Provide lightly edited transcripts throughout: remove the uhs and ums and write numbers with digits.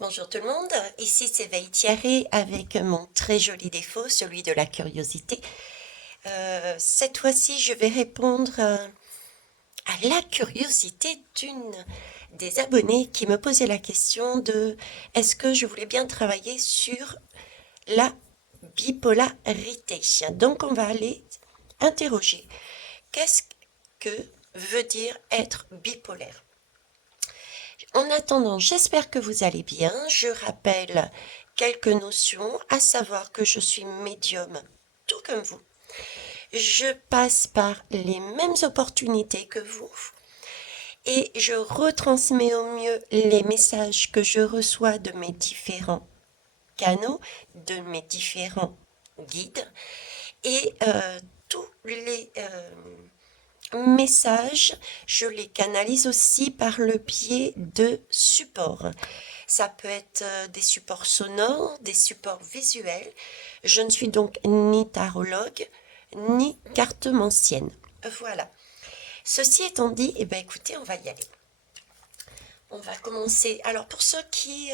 Bonjour tout le monde, ici c'est Veille Thierry avec mon très joli défaut, celui de la curiosité. Cette fois-ci, je vais répondre à la curiosité d'une des abonnés qui me posait la question de est-ce que je voulais bien travailler sur la bipolarité. Donc on va aller interroger qu'est-ce que veut dire être bipolaire. En attendant, j'espère que vous allez bien. Je rappelle quelques notions, à savoir que je suis médium, tout comme vous. Je passe par les mêmes opportunités que vous et je retransmets au mieux les messages que je reçois de mes différents canaux, de mes différents guides et tous les messages, je les canalise aussi par le biais de supports. Ça peut être des supports sonores, des supports visuels. Je ne suis donc ni tarologue, ni cartomancienne. Voilà. Ceci étant dit, eh bien, écoutez, on va y aller. On va commencer. Alors, pour ceux qui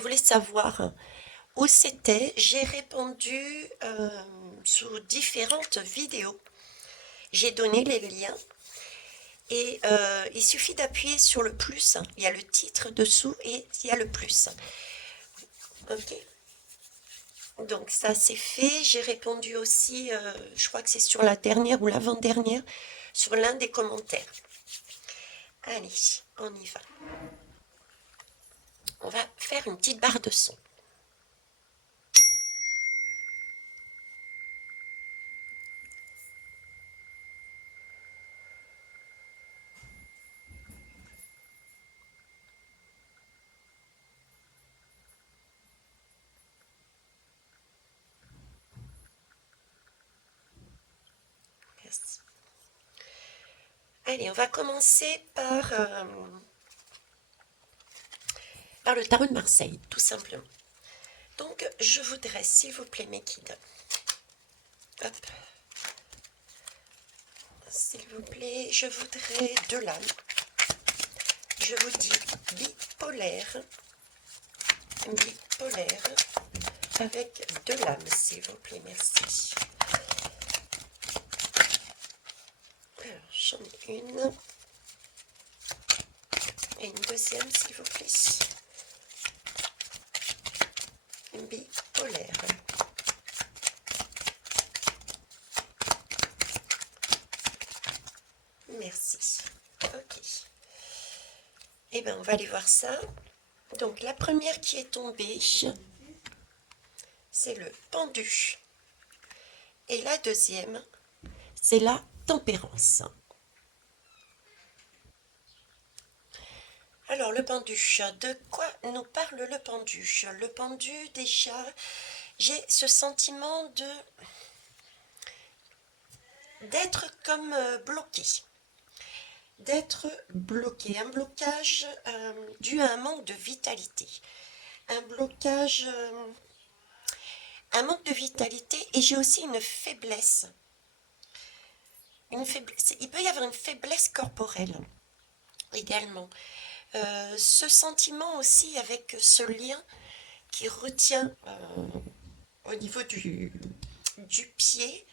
voulaient savoir où c'était, j'ai répondu sous différentes vidéos. J'ai donné les liens. Et il suffit d'appuyer sur le plus. Il y a le titre dessous et il y a le plus. Ok. Donc ça c'est fait. J'ai répondu aussi, je crois que c'est sur la dernière ou l'avant-dernière, sur l'un des commentaires. Allez, on y va. On va faire une petite barre de son. Merci. Allez, on va commencer par le tarot de Marseille, tout simplement. Donc, je voudrais, s'il vous plaît, mes guides, hop, s'il vous plaît, je voudrais deux lames. Je vous dis bipolaire, bipolaire, avec deux lames, s'il vous plaît, merci. Alors, j'en ai une. Et une deuxième, s'il vous plaît. Bipolaire. Merci. Ok. Eh bien, on va aller voir ça. Donc, la première qui est tombée, c'est le pendu. Et la deuxième, c'est la tempérance. Alors, le pendu, de quoi nous parle le pendu? Le pendu, déjà, j'ai ce sentiment d'être comme bloqué. D'être bloqué, un blocage dû à un manque de vitalité. Un blocage, un manque de vitalité et j'ai aussi une faiblesse. Une faiblesse. Il peut y avoir une faiblesse corporelle également. Ce sentiment aussi avec ce lien qui retient au niveau du pied.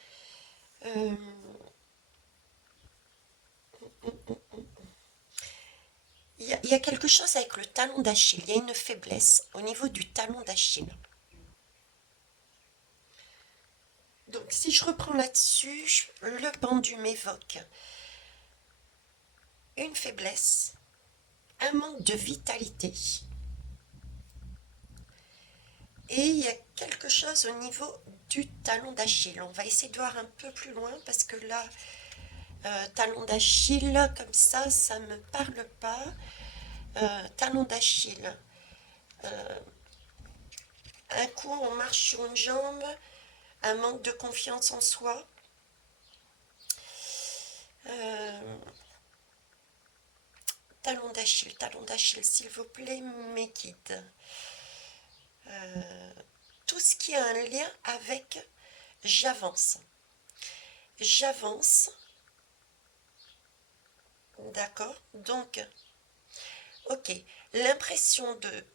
Il y a quelque chose avec le talon d'Achille. Il y a une faiblesse au niveau du talon d'Achille. Donc si je reprends là-dessus, le pendu m'évoque une faiblesse, un manque de vitalité. Et il y a quelque chose au niveau du talon d'Achille. On va essayer de voir un peu plus loin parce que là, talon d'Achille, comme ça ne me parle pas. Talon d'Achille. Un coup, on marche sur une jambe, un manque de confiance en soi. Talon d'Achille, s'il vous plaît, mes guides. Tout ce qui a un lien avec j'avance. J'avance. D'accord. Donc, ok. L'impression de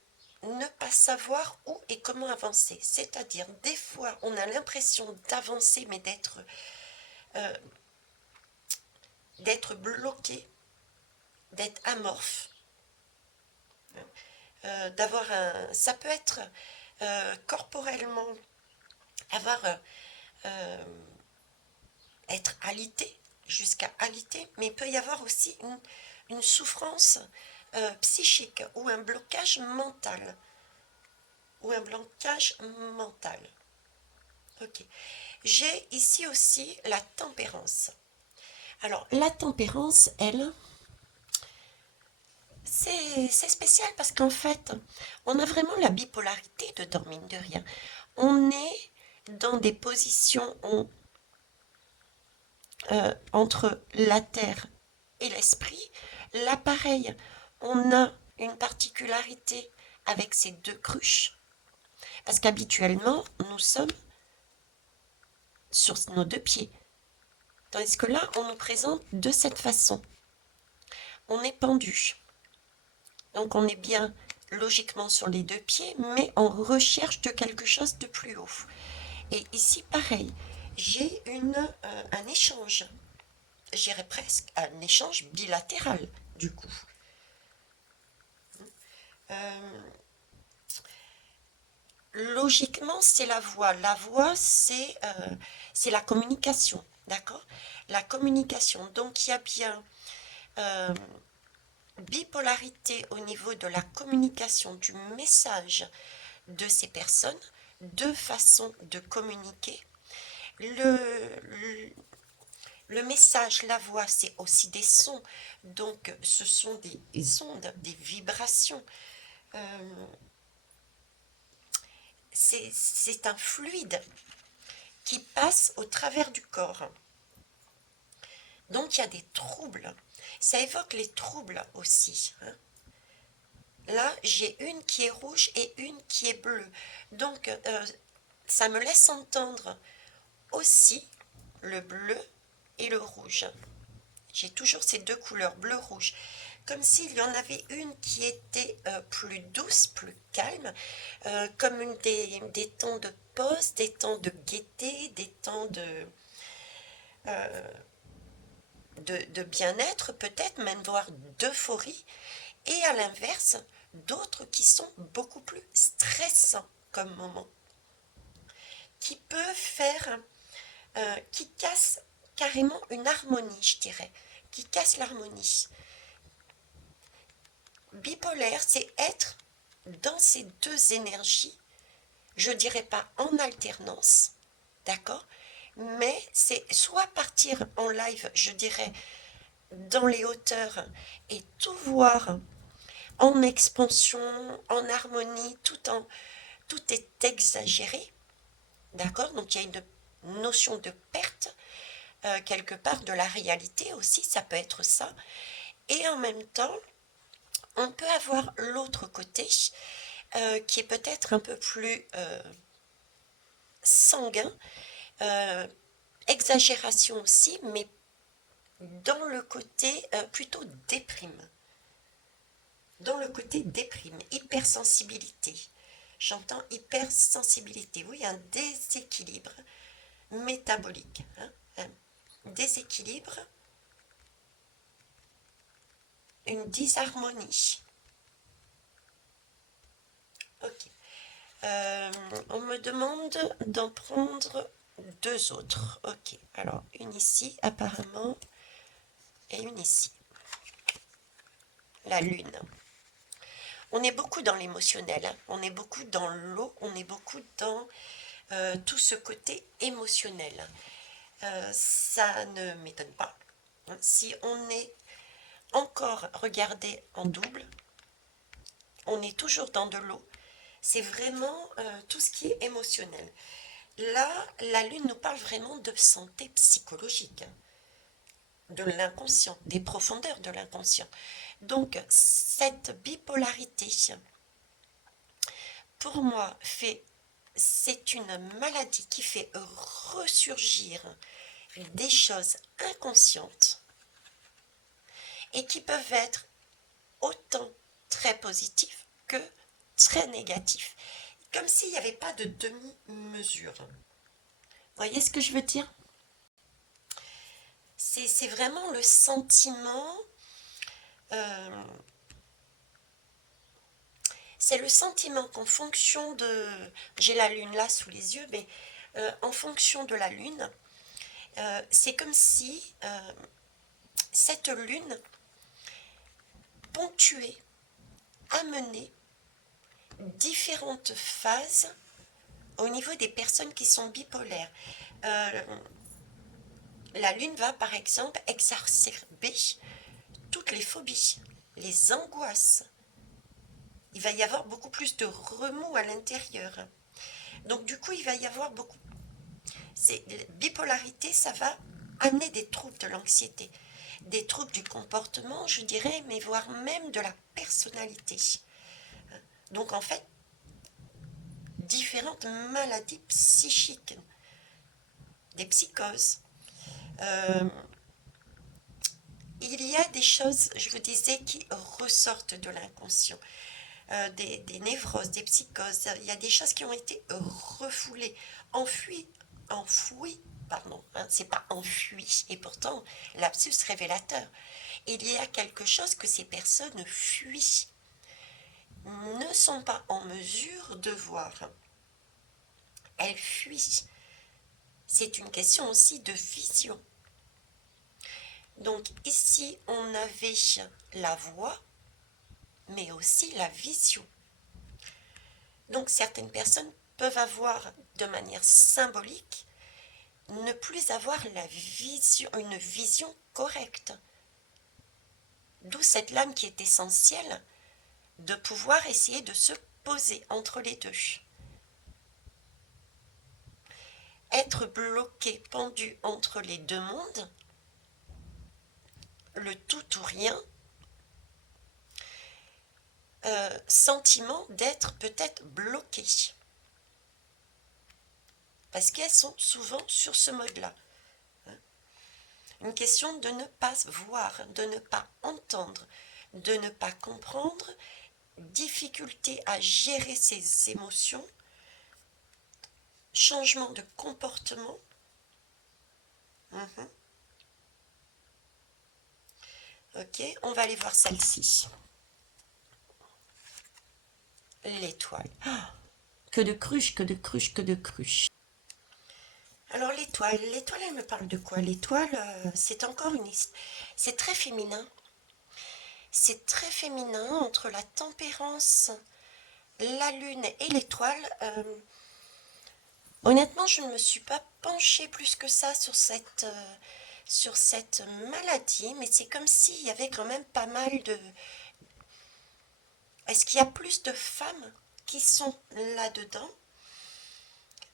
ne pas savoir où et comment avancer. C'est-à-dire, des fois, on a l'impression d'avancer, mais euh, d'être bloqué, d'être amorphe, d'avoir un... Ça peut être corporellement, avoir... euh, être alité, jusqu'à alité, mais il peut y avoir aussi une souffrance psychique ou un blocage mental. Ou un blocage mental. Ok. J'ai ici aussi la tempérance. Alors, la tempérance, elle, c'est spécial parce qu'en fait, on a vraiment la bipolarité dedans, mine de rien. On est dans des positions entre la terre et l'esprit. Là, pareil, on a une particularité avec ces deux cruches, parce qu'habituellement, nous sommes sur nos deux pieds. Tandis que là, on nous présente de cette façon. On est pendu. Donc on est bien logiquement sur les deux pieds, mais en recherche de quelque chose de plus haut. Et ici, pareil, j'ai un échange. J'irais presque un échange bilatéral, du coup. Euh, Logiquement, c'est la voix. La voix, c'est la communication, d'accord? La communication. Donc, il y a bien euh, bipolarité au niveau de la communication du message de ces personnes, deux façons de communiquer. Le, le message, la voix, c'est aussi des sons. Donc, ce sont des ondes, des vibrations. Euh, c'est un fluide qui passe au travers du corps. Donc il y a des troubles. Ça évoque les troubles aussi, hein. Là, j'ai une qui est rouge et une qui est bleue. Donc ça me laisse entendre aussi le bleu et le rouge. J'ai toujours ces deux couleurs, bleu-rouge. Comme s'il y en avait une qui était plus douce, plus calme, comme des temps de pause, des temps de gaieté, des temps euh, de bien-être, peut-être même voire d'euphorie, et à l'inverse, d'autres qui sont beaucoup plus stressants comme moment, qui peuvent faire, qui cassent carrément une harmonie, je dirais, qui cassent l'harmonie. Bipolaire, c'est être dans ces deux énergies, je dirais pas en alternance, d'accord, mais c'est soit partir en live, je dirais, dans les hauteurs et tout voir en expansion, en harmonie, tout est exagéré, d'accord? Donc il y a une notion de perte quelque part de la réalité aussi, ça peut être ça. Et en même temps, on peut avoir l'autre côté qui est peut-être un peu plus sanguin, euh, exagération aussi, mais dans le côté plutôt déprime. Dans le côté déprime, hypersensibilité. J'entends hypersensibilité. Oui, un déséquilibre métabolique, hein, un déséquilibre, une disharmonie. Ok. On me demande d'en prendre deux autres. Ok. Alors, une ici, apparemment, et une ici. La lune. On est beaucoup dans l'émotionnel, hein. On est beaucoup dans l'eau, on est beaucoup dans tout ce côté émotionnel. Ça ne m'étonne pas. Si on est encore regardé en double, on est toujours dans de l'eau. C'est vraiment tout ce qui est émotionnel. Là, la Lune nous parle vraiment de santé psychologique, hein, de l'inconscient, des profondeurs de l'inconscient. Donc, cette bipolarité, pour moi, c'est une maladie qui fait ressurgir des choses inconscientes et qui peuvent être autant très positives que très négatif. Comme s'il n'y avait pas de demi-mesure. Vous voyez ce que je veux dire? C'est vraiment le sentiment, euh, c'est le sentiment qu'en fonction de, j'ai la lune là sous les yeux, mais en fonction de la lune, c'est comme si cette lune ponctuait, amenait différentes phases au niveau des personnes qui sont bipolaires. Euh, la lune va par exemple exacerber toutes les phobies, les angoisses. Il va y avoir beaucoup plus de remous à l'intérieur. Donc du coup, il va y avoir beaucoup... Bipolarité, ça va amener des troubles de l'anxiété, des troubles du comportement, je dirais, mais voire même de la personnalité. Donc en fait, différentes maladies psychiques, des psychoses. Euh, il y a des choses, je vous disais, qui ressortent de l'inconscient. Des névroses, des psychoses. Il y a des choses qui ont été refoulées, enfouies, pardon, hein, c'est pas enfui, et pourtant, lapsus révélateur. Il y a quelque chose que ces personnes fuient, ne sont pas en mesure de voir. Elles fuient. C'est une question aussi de vision. Donc ici, on avait la voix, mais aussi la vision. Donc certaines personnes peuvent avoir de manière symbolique, ne plus avoir une vision correcte. D'où cette lame qui est essentielle de pouvoir essayer de se poser entre les deux. Être bloqué, pendu entre les deux mondes, le tout ou rien, sentiment d'être peut-être bloqué. Parce qu'elles sont souvent sur ce mode-là. Une question de ne pas voir, de ne pas entendre, de ne pas comprendre, difficulté à gérer ses émotions, changement de comportement. Ok, on va aller voir celle-ci. L'étoile. Ah, que de cruches, que de cruches, que de cruches. Alors l'étoile, elle me parle de quoi? L'étoile, c'est encore c'est très féminin. C'est très féminin entre la tempérance, la lune et l'étoile. Honnêtement, je ne me suis pas penchée plus que ça sur cette maladie, mais c'est comme s'il y avait quand même pas mal de... Est-ce qu'il y a plus de femmes qui sont là-dedans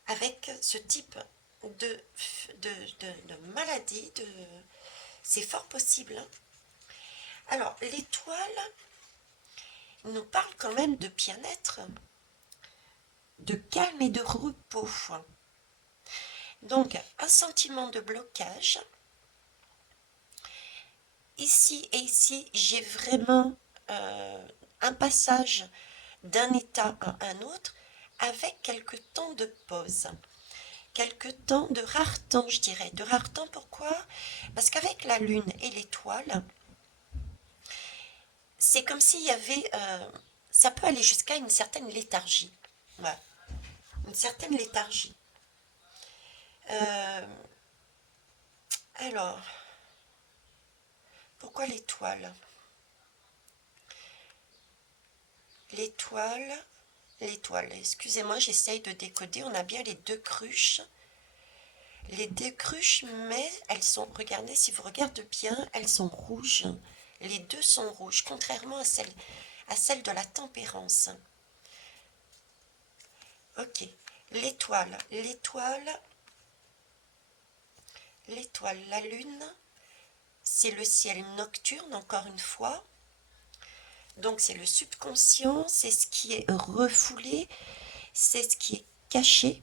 avec ce type de maladie C'est fort possible. Hein. Alors, l'étoile nous parle quand même de bien-être, de calme et de repos. Donc, un sentiment de blocage. Ici et ici, j'ai vraiment un passage d'un état à un autre avec quelques temps de pause. Quelques temps, de rares temps, je dirais. De rares temps, pourquoi? Parce qu'avec la lune et l'étoile, c'est comme s'il y avait... ça peut aller jusqu'à une certaine léthargie. Ouais. Une certaine léthargie. Euh, alors, pourquoi l'étoile? L'étoile, excusez-moi, j'essaye de décoder. On a bien les deux cruches. Les deux cruches, mais elles sont, regardez, si vous regardez bien, elles sont rouges. Les deux sont rouges, contrairement à celle de la tempérance. Ok, l'étoile, la lune, c'est le ciel nocturne, encore une fois. Donc c'est le subconscient, c'est ce qui est refoulé, c'est ce qui est caché.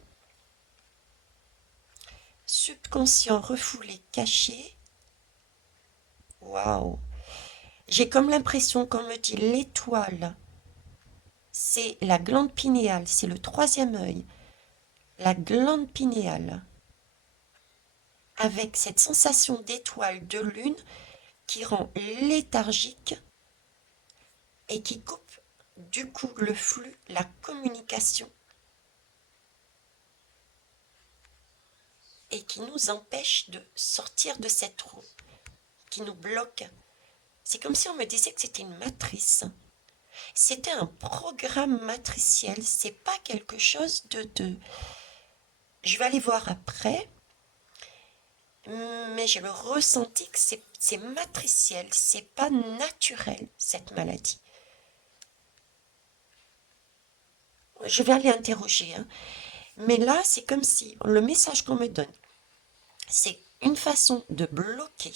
Subconscient, refoulé, caché. Waouh! J'ai comme l'impression qu'on me dit l'étoile. c'est la glande pinéale, c'est le troisième œil, la glande pinéale, avec cette sensation d'étoile, de lune, qui rend léthargique et qui coupe du coup le flux, la communication, et qui nous empêche de sortir de cette roue, qui nous bloque. C'est comme si on me disait que c'était une matrice. C'était un programme matriciel, c'est pas quelque chose de... Je vais aller voir après, mais j'ai le ressenti que c'est matriciel, c'est pas naturel cette maladie. Je vais aller interroger, hein. Mais là, c'est comme si le message qu'on me donne, c'est une façon de bloquer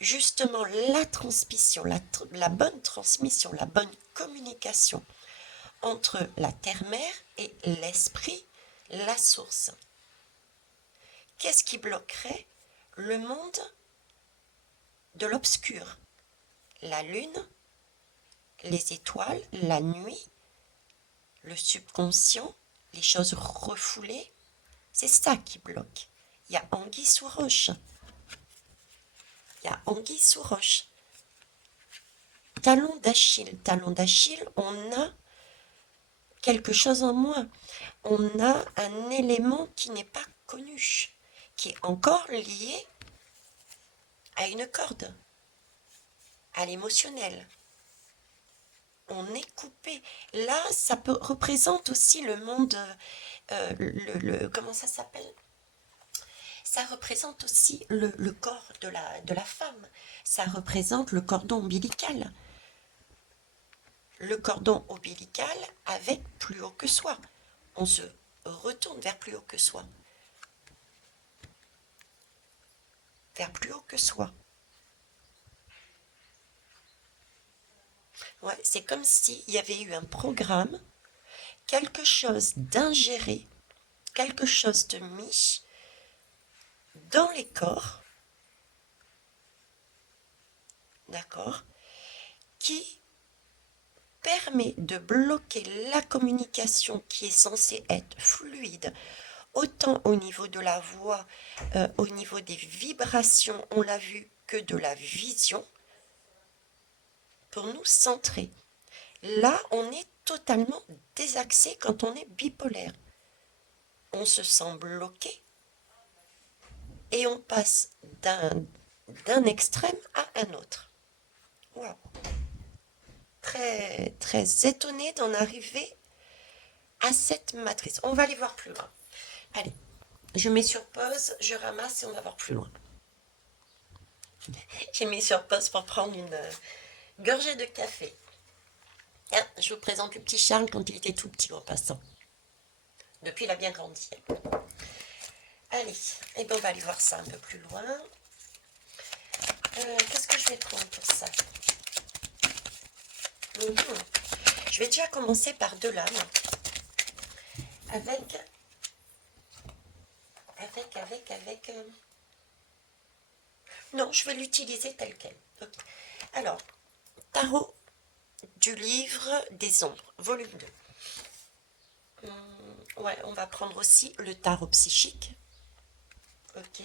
justement la transmission, la bonne transmission, la bonne communication entre la terre-mère et l'esprit, la source. Qu'est-ce qui bloquerait le monde de l'obscur? La lune, les étoiles, la nuit, le subconscient, les choses refoulées, c'est ça qui bloque. Il y a anguille sous roche. Il y a anguille sous roche. Talon d'Achille, on a quelque chose en moins. On a un élément qui n'est pas connu, qui est encore lié à une corde, à l'émotionnel. On est coupé. Là, représente aussi le monde, comment ça s'appelle? Ça représente aussi le corps de la femme. Ça représente le cordon ombilical. Le cordon ombilical avec plus haut que soi. On se retourne vers plus haut que soi. Vers plus haut que soi. Ouais, c'est comme s'il y avait eu un programme, quelque chose d'ingéré, quelque chose de mis dans les corps, d'accord, qui permet de bloquer la communication qui est censée être fluide, autant au niveau de la voix, au niveau des vibrations, on l'a vu, que de la vision, pour nous centrer. Là, on est totalement désaxé quand on est bipolaire. On se sent bloqué et on passe d'un extrême à un autre. Wow. Très, très étonné d'en arriver à cette matrice. On va aller voir plus loin. Allez, je mets sur pause, je ramasse et on va voir plus loin. J'ai mis sur pause pour prendre une gorgée de café. Ah, je vous présente le petit Charles quand il était tout petit en passant. Depuis, il a bien grandi. Allez, et ben on va aller voir ça un peu plus loin. Qu'est-ce que je vais prendre pour ça? Je vais déjà commencer par deux lames. Avec non, je vais l'utiliser tel quel. Okay. Alors, tarot du livre des ombres, volume 2. Ouais, on va prendre aussi le tarot psychique. Ok.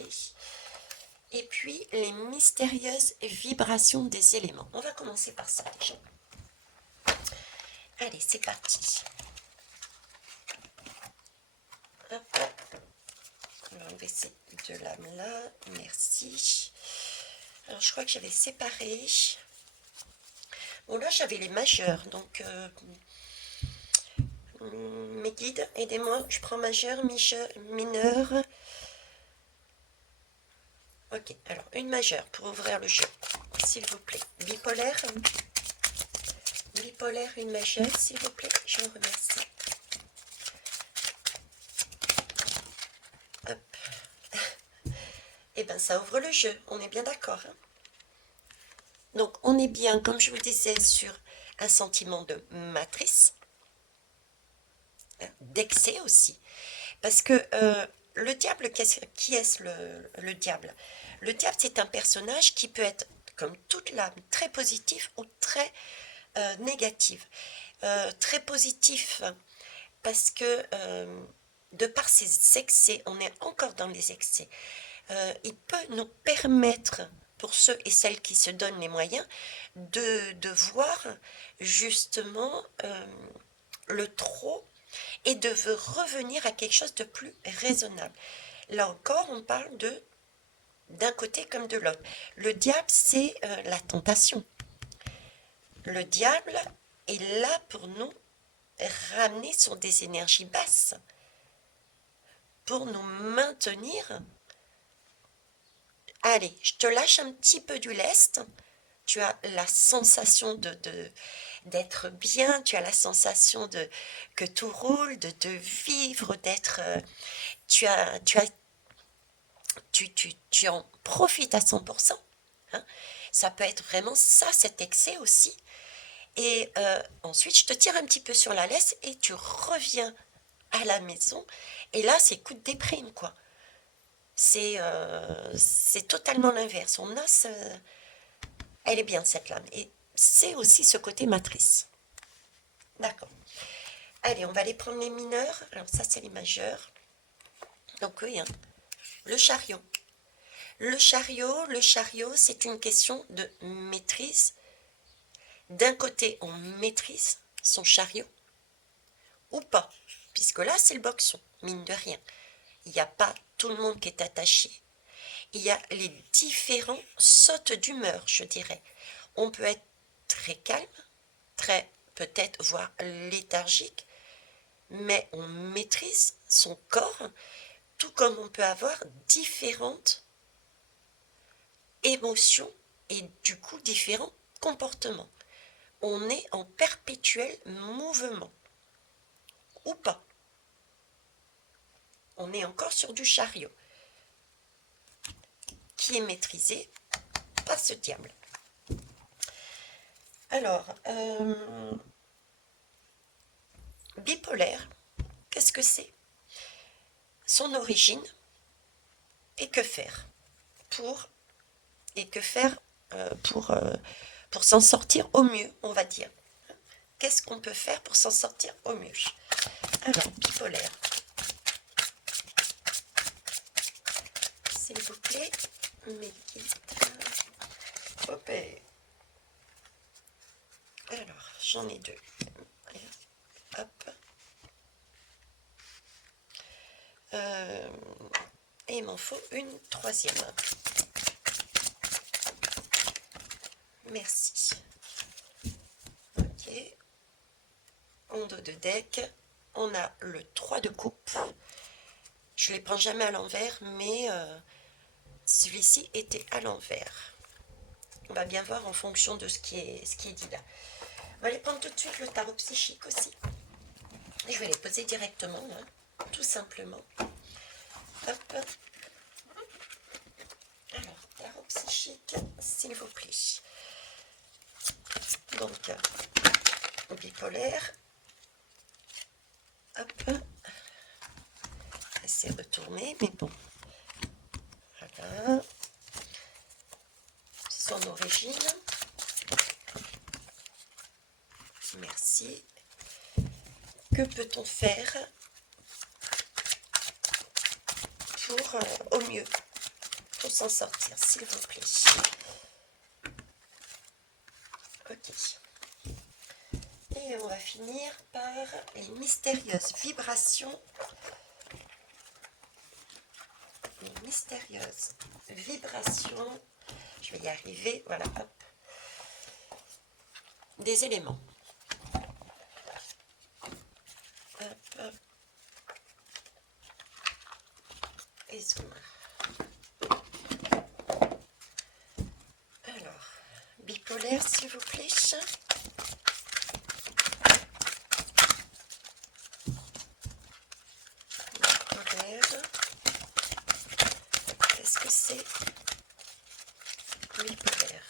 Et puis, les mystérieuses vibrations des éléments. On va commencer par ça déjà. Allez, c'est parti. Hop. On va enlever ces deux lames-là. Merci. Alors, je crois que j'avais séparé. Bon, là, j'avais les majeurs. Donc, mes guides, aidez-moi. Je prends majeur, mineur. Ok, alors, une majeure pour ouvrir le jeu, s'il vous plaît. Bipolaire. Bipolaire, une majeure, s'il vous plaît. Je vous remercie. Hop. Eh bien, ça ouvre le jeu. On est bien d'accord, hein? Donc, on est bien, comme je vous disais, sur un sentiment de matrice, d'excès aussi. Parce que le diable, qui est-ce le diable? Le diable, c'est un personnage qui peut être, comme toute l'âme, très positif ou très négative. Très positif, parce que de par ces excès, on est encore dans les excès, il peut nous permettre, pour ceux et celles qui se donnent les moyens, de voir justement le trop et de revenir à quelque chose de plus raisonnable. Là encore, on parle d'un côté comme de l'autre. Le diable, c'est la tentation. Le diable est là pour nous ramener sur des énergies basses, pour nous maintenir. Allez, je te lâche un petit peu du lest. Tu as la sensation d'être bien, tu as la sensation que tout roule, de vivre, d'être... tu en profites à 100%. Hein. Ça peut être vraiment ça, cet excès aussi. Et ensuite, je te tire un petit peu sur la laisse et tu reviens à la maison. Et là, c'est coup de déprime, quoi. C'est totalement l'inverse. Elle est bien, cette lame. Et c'est aussi ce côté matrice. D'accord. Allez, on va aller prendre les mineurs. Alors ça, c'est les majeurs. Donc oui, hein. Le chariot. Le chariot, c'est une question de maîtrise. D'un côté, on maîtrise son chariot ou pas, puisque là, c'est le boxon, mine de rien. Il n'y a pas tout le monde qui est attaché. Il y a les différents sautes d'humeur, je dirais. On peut être très calme, très peut-être voire léthargique, mais on maîtrise son corps, tout comme on peut avoir différentes émotions et du coup différents comportements. On est en perpétuel mouvement, ou pas. On est encore sur du chariot, qui est maîtrisé par ce diable. Alors, bipolaire, qu'est-ce que c'est? Son origine et que faire pour pour s'en sortir au mieux, on va dire. Qu'est-ce qu'on peut faire pour s'en sortir au mieux? Alors, bipolaire. S'il vous plaît, mes guides. Hop. Alors, j'en ai deux. Hop. Et il m'en faut une troisième. Merci. Ok. En dos de deck, on a le 3 de coupe. Je ne les prends jamais à l'envers, mais celui-ci était à l'envers. On va bien voir en fonction de ce qui est dit là. On va aller prendre tout de suite le tarot psychique aussi. Et je vais les poser directement, hein, tout simplement. Hop. Alors, tarot psychique, s'il vous plaît. Donc, bipolaire. Hop. C'est retourné, mais bon. Voilà. Son origine. Merci. Que peut-on faire pour, au mieux, pour s'en sortir, s'il vous plaît? Ok. Et on va finir par les mystérieuses vibrations. Les mystérieuses vibrations. Je vais y arriver. Voilà, hop. Des éléments. Hop, hop. Alors, bipolaire, s'il vous plaît. Bipolaire. Qu'est-ce que c'est? Bipolaire.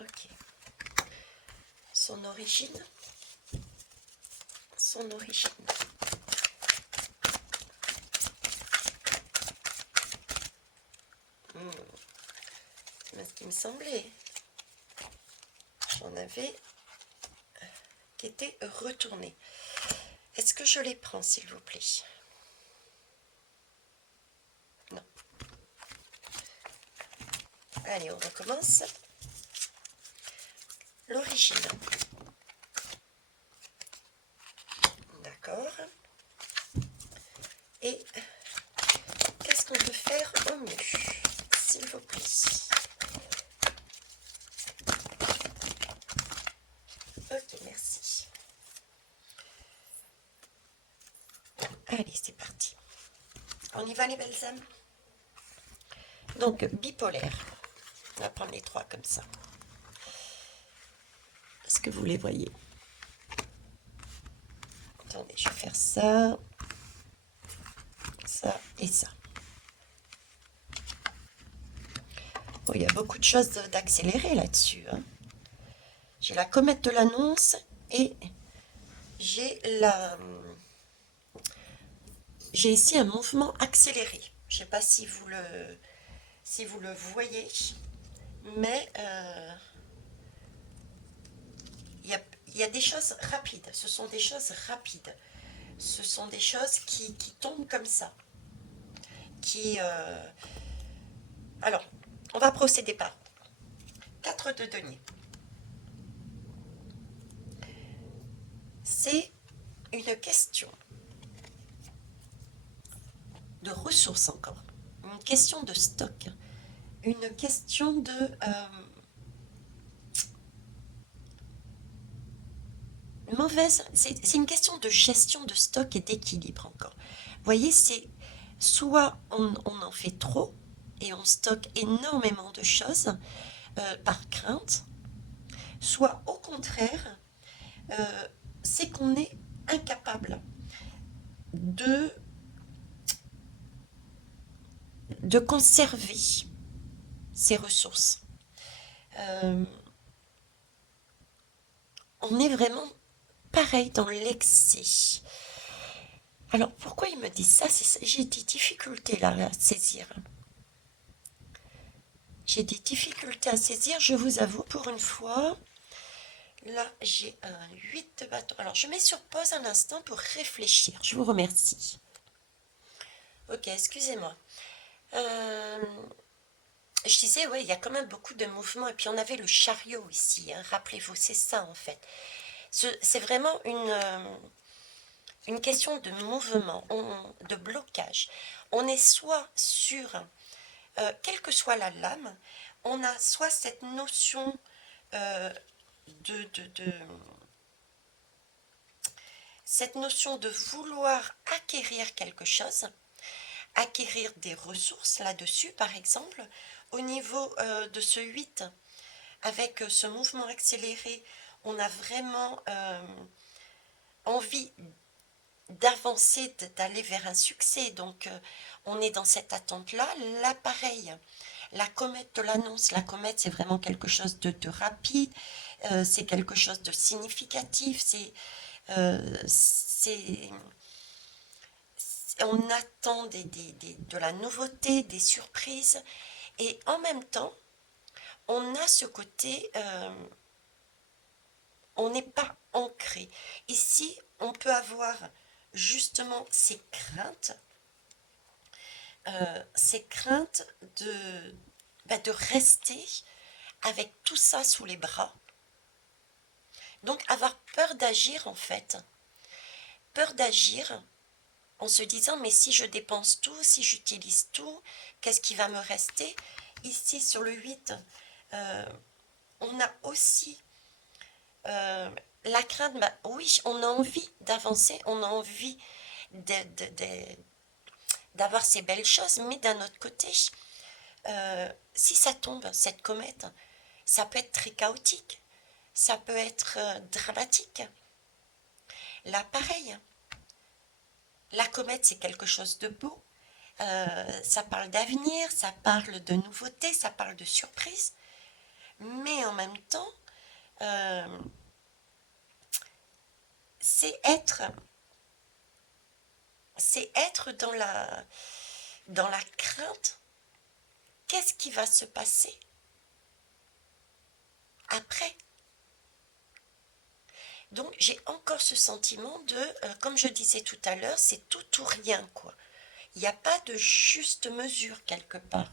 Ok. Son origine. Son origine. C'est ce qui me semblait. j'en avais qui étaient retournés. Est-ce que je les prends, s'il vous plaît? Non. Allez, on recommence. L'origine. D'accord. Et qu'est-ce qu'on peut faire au mieux, s'il vous plaît? Ok, merci. Allez, c'est parti. On y va, les belles âmes? Donc, bipolaire. On va prendre les trois comme ça. Est-ce que vous les voyez? Attendez, je vais faire ça, ça et ça. Bon, il y a beaucoup de choses d'accélérées là-dessus, hein. J'ai la comète de l'annonce et j'ai ici un mouvement accéléré. Je ne sais pas si vous le voyez, mais il y a des choses rapides. Ce sont des choses rapides. Ce sont des choses qui tombent comme ça. Alors, on va procéder par 4 de denier. C'est une question de ressources encore, une question de stock, une question de c'est une question de gestion de stock et d'équilibre encore. Vous voyez, c'est soit on en fait trop et on stocke énormément de choses par crainte, soit au contraire, c'est qu'on est incapable de conserver ces ressources. On est vraiment pareil dans l'excès. Alors pourquoi ils me disent ça? J'ai des difficultés là à saisir. J'ai des difficultés à saisir, je vous avoue, pour une fois. Là, j'ai un 8 de bâton. Alors, je mets sur pause un instant pour réfléchir. Je vous remercie. Ok, excusez-moi. Je disais, oui, il y a quand même beaucoup de mouvements. Et puis, on avait le chariot ici, hein, rappelez-vous, c'est ça, en fait. C'est vraiment une question de mouvement, de blocage. On est soit sur, quelle que soit la lame, on a soit cette notion cette notion de vouloir acquérir quelque chose, acquérir des ressources là-dessus, par exemple, au niveau de ce 8, avec ce mouvement accéléré, on a vraiment envie d'avancer, d'aller vers un succès. Donc, on est dans cette attente-là. Là, pareil, la comète de l'annonce, la comète, c'est vraiment quelque chose de rapide, c'est quelque chose de significatif, on attend de la nouveauté, des surprises, et en même temps, on a ce côté, on n'est pas ancré. Ici, on peut avoir justement ces craintes de rester avec tout ça sous les bras. Donc avoir peur d'agir en fait. Peur d'agir en se disant mais si je dépense tout, si j'utilise tout, qu'est-ce qui va me rester? Ici sur le 8, on a aussi la crainte, oui, on a envie d'avancer, on a envie d'avoir ces belles choses, mais d'un autre côté, si ça tombe, cette comète, ça peut être très chaotique, ça peut être dramatique. Là, pareil, la comète, c'est quelque chose de beau, ça parle d'avenir, ça parle de nouveautés, ça parle de surprises, mais en même temps, c'est être dans la crainte. Qu'est-ce qui va se passer après? Donc j'ai encore ce sentiment de, comme je disais tout à l'heure, c'est tout ou rien, quoi. Il n'y a pas de juste mesure quelque part.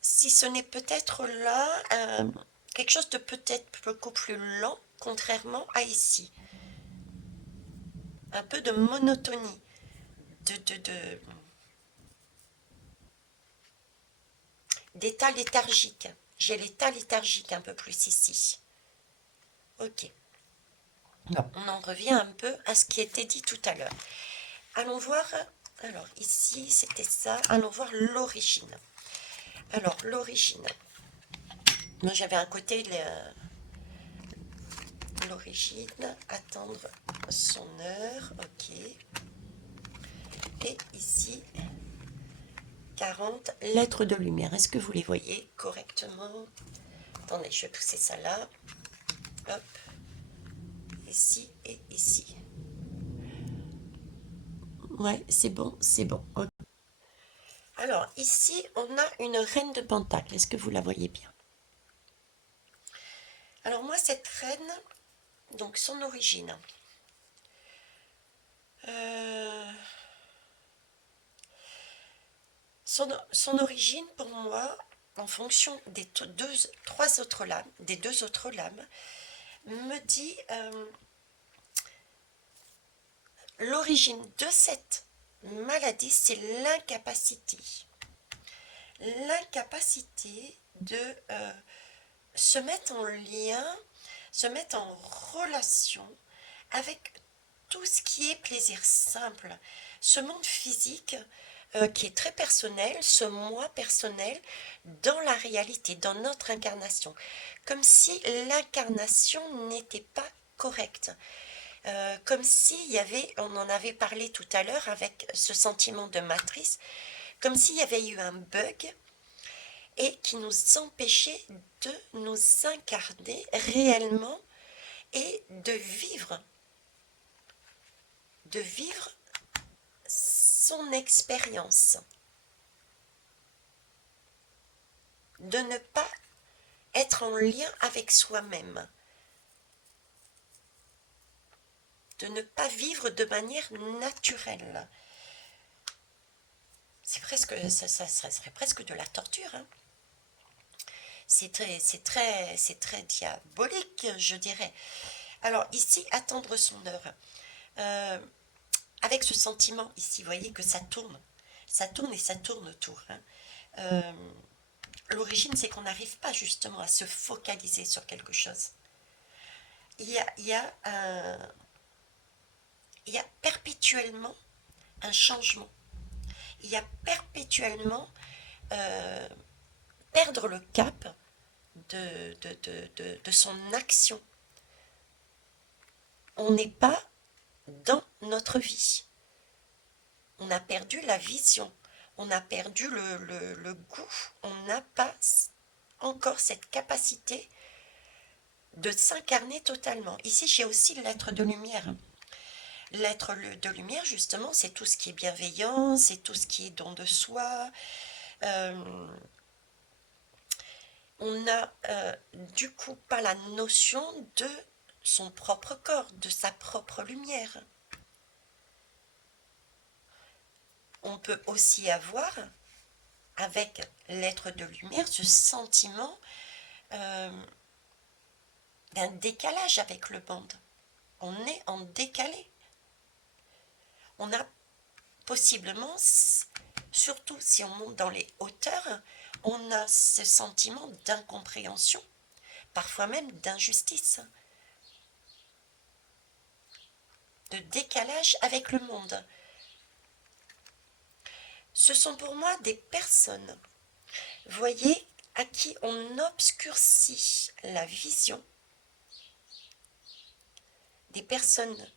Si ce n'est peut-être là quelque chose de peut-être beaucoup plus lent, contrairement à ici. Un peu de monotonie, d'état léthargique. J'ai l'état léthargique un peu plus ici. Ok. Non. On en revient un peu à ce qui était dit tout à l'heure. Allons voir, alors ici c'était ça, allons voir l'origine. Alors l'origine, moi j'avais un côté l'origine, attendre son heure, ok. Et ici, 40 lettres de lumière. Est-ce que vous les voyez correctement? Attendez, je vais pousser ça là. Hop. Ici et ici. Ouais, c'est bon, c'est bon. Okay. Alors, ici, on a une reine de pentacle. Est-ce que vous la voyez bien? Alors, moi, cette reine, donc son origine. Son origine, pour moi, en fonction des deux autres lames, me dit l'origine de cette maladie, c'est l'incapacité. L'incapacité de se mettre en lien, se mettre en relation avec tout ce qui est plaisir simple. Ce monde physique qui est très personnel, ce moi personnel dans la réalité, dans notre incarnation. Comme si l'incarnation n'était pas correcte. Comme s'il y avait, on en avait parlé tout à l'heure avec ce sentiment de matrice, comme s'il y avait eu un bug et qui nous empêchait de nous incarner réellement et de vivre son expérience, de ne pas être en lien avec soi-même, de ne pas vivre de manière naturelle. C'est presque, ça serait presque de la torture. Hein. C'est très diabolique, je dirais. Alors ici, attendre son heure. Avec ce sentiment ici, vous voyez que ça tourne et ça tourne autour. Hein. L'origine, c'est qu'on n'arrive pas justement à se focaliser sur quelque chose. Il y a perpétuellement un changement. Il y a perpétuellement perdre le cap de son action. On n'est pas dans notre vie. On a perdu la vision, on a perdu le goût, on n'a pas encore cette capacité de s'incarner totalement. Ici, j'ai aussi l'être de lumière. L'être de lumière, justement, c'est tout ce qui est bienveillant, c'est tout ce qui est don de soi. On n'a du coup pas la notion de son propre corps, de sa propre lumière. On peut aussi avoir, avec l'être de lumière, ce sentiment d'un décalage avec le monde. On est en décalé. On a possiblement, surtout si on monte dans les hauteurs, on a ce sentiment d'incompréhension, parfois même d'injustice, de décalage avec le monde. Ce sont pour moi des personnes, voyez, à qui on obscurcit la vision, des personnes,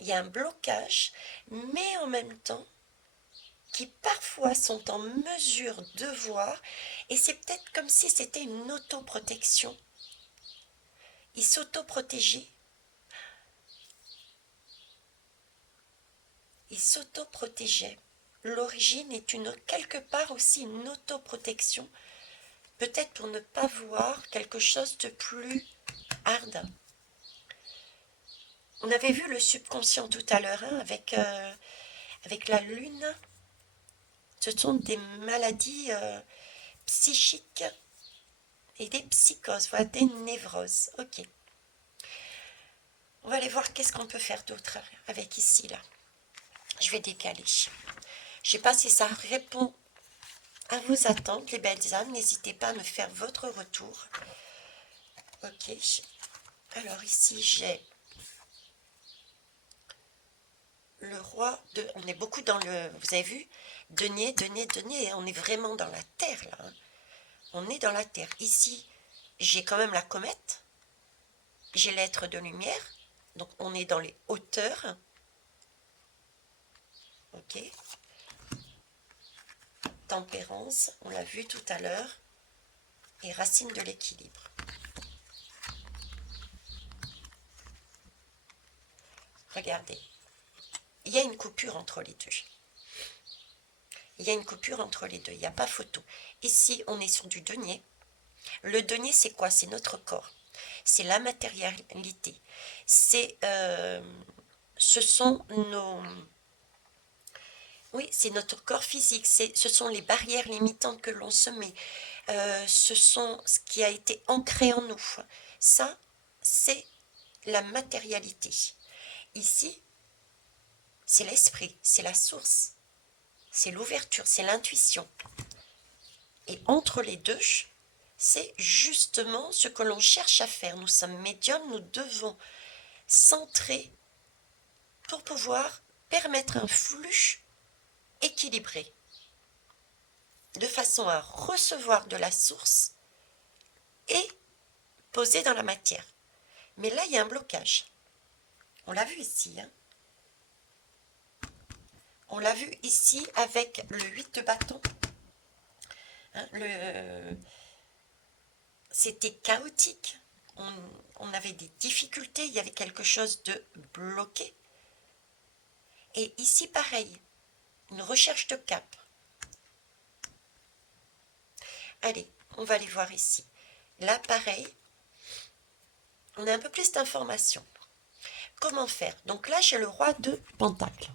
il y a un blocage, mais en même temps, qui parfois sont en mesure de voir, et c'est peut-être comme si c'était une autoprotection. Ils s'autoprotégeaient. Ils s'autoprotégeaient. L'origine est quelque part aussi une autoprotection, peut-être pour ne pas voir quelque chose de plus hard. On avait vu le subconscient tout à l'heure, hein, avec la lune. Ce sont des maladies psychiques et des psychoses, voilà, des névroses. Ok. On va aller voir qu'est-ce qu'on peut faire d'autre avec ici, là. Je vais décaler. Je ne sais pas si ça répond à vos attentes, les belles âmes. N'hésitez pas à me faire votre retour. Ok. Alors ici, j'ai le roi de... On est beaucoup dans le... Vous avez vu? Denier, denier, denier. On est vraiment dans la terre, là. Hein. On est dans la terre. Ici, j'ai quand même la comète. J'ai l'être de lumière. Donc, on est dans les hauteurs. Ok. Tempérance, on l'a vu tout à l'heure. Et racine de l'équilibre. Regardez. Il y a une coupure entre les deux. Il y a une coupure entre les deux. Il n'y a pas photo. Ici, on est sur du denier. Le denier, c'est quoi? C'est notre corps. C'est la matérialité. Ce sont nos... Oui, c'est notre corps physique. Ce sont les barrières limitantes que l'on se met. Ce sont ce qui a été ancré en nous. Ça, c'est la matérialité. Ici, c'est l'esprit, c'est la source, c'est l'ouverture, c'est l'intuition. Et entre les deux, c'est justement ce que l'on cherche à faire. Nous sommes médiums, nous devons centrer pour pouvoir permettre un flux équilibré, de façon à recevoir de la source et poser dans la matière. Mais là, il y a un blocage. On l'a vu ici. Hein. On l'a vu ici avec le 8 de bâton. Hein, c'était chaotique. On avait des difficultés. Il y avait quelque chose de bloqué. Et ici, pareil. Une recherche de cap. Allez, on va aller voir ici. Là, pareil. On a un peu plus d'informations. Comment faire? Donc là, j'ai le roi de Pentacle.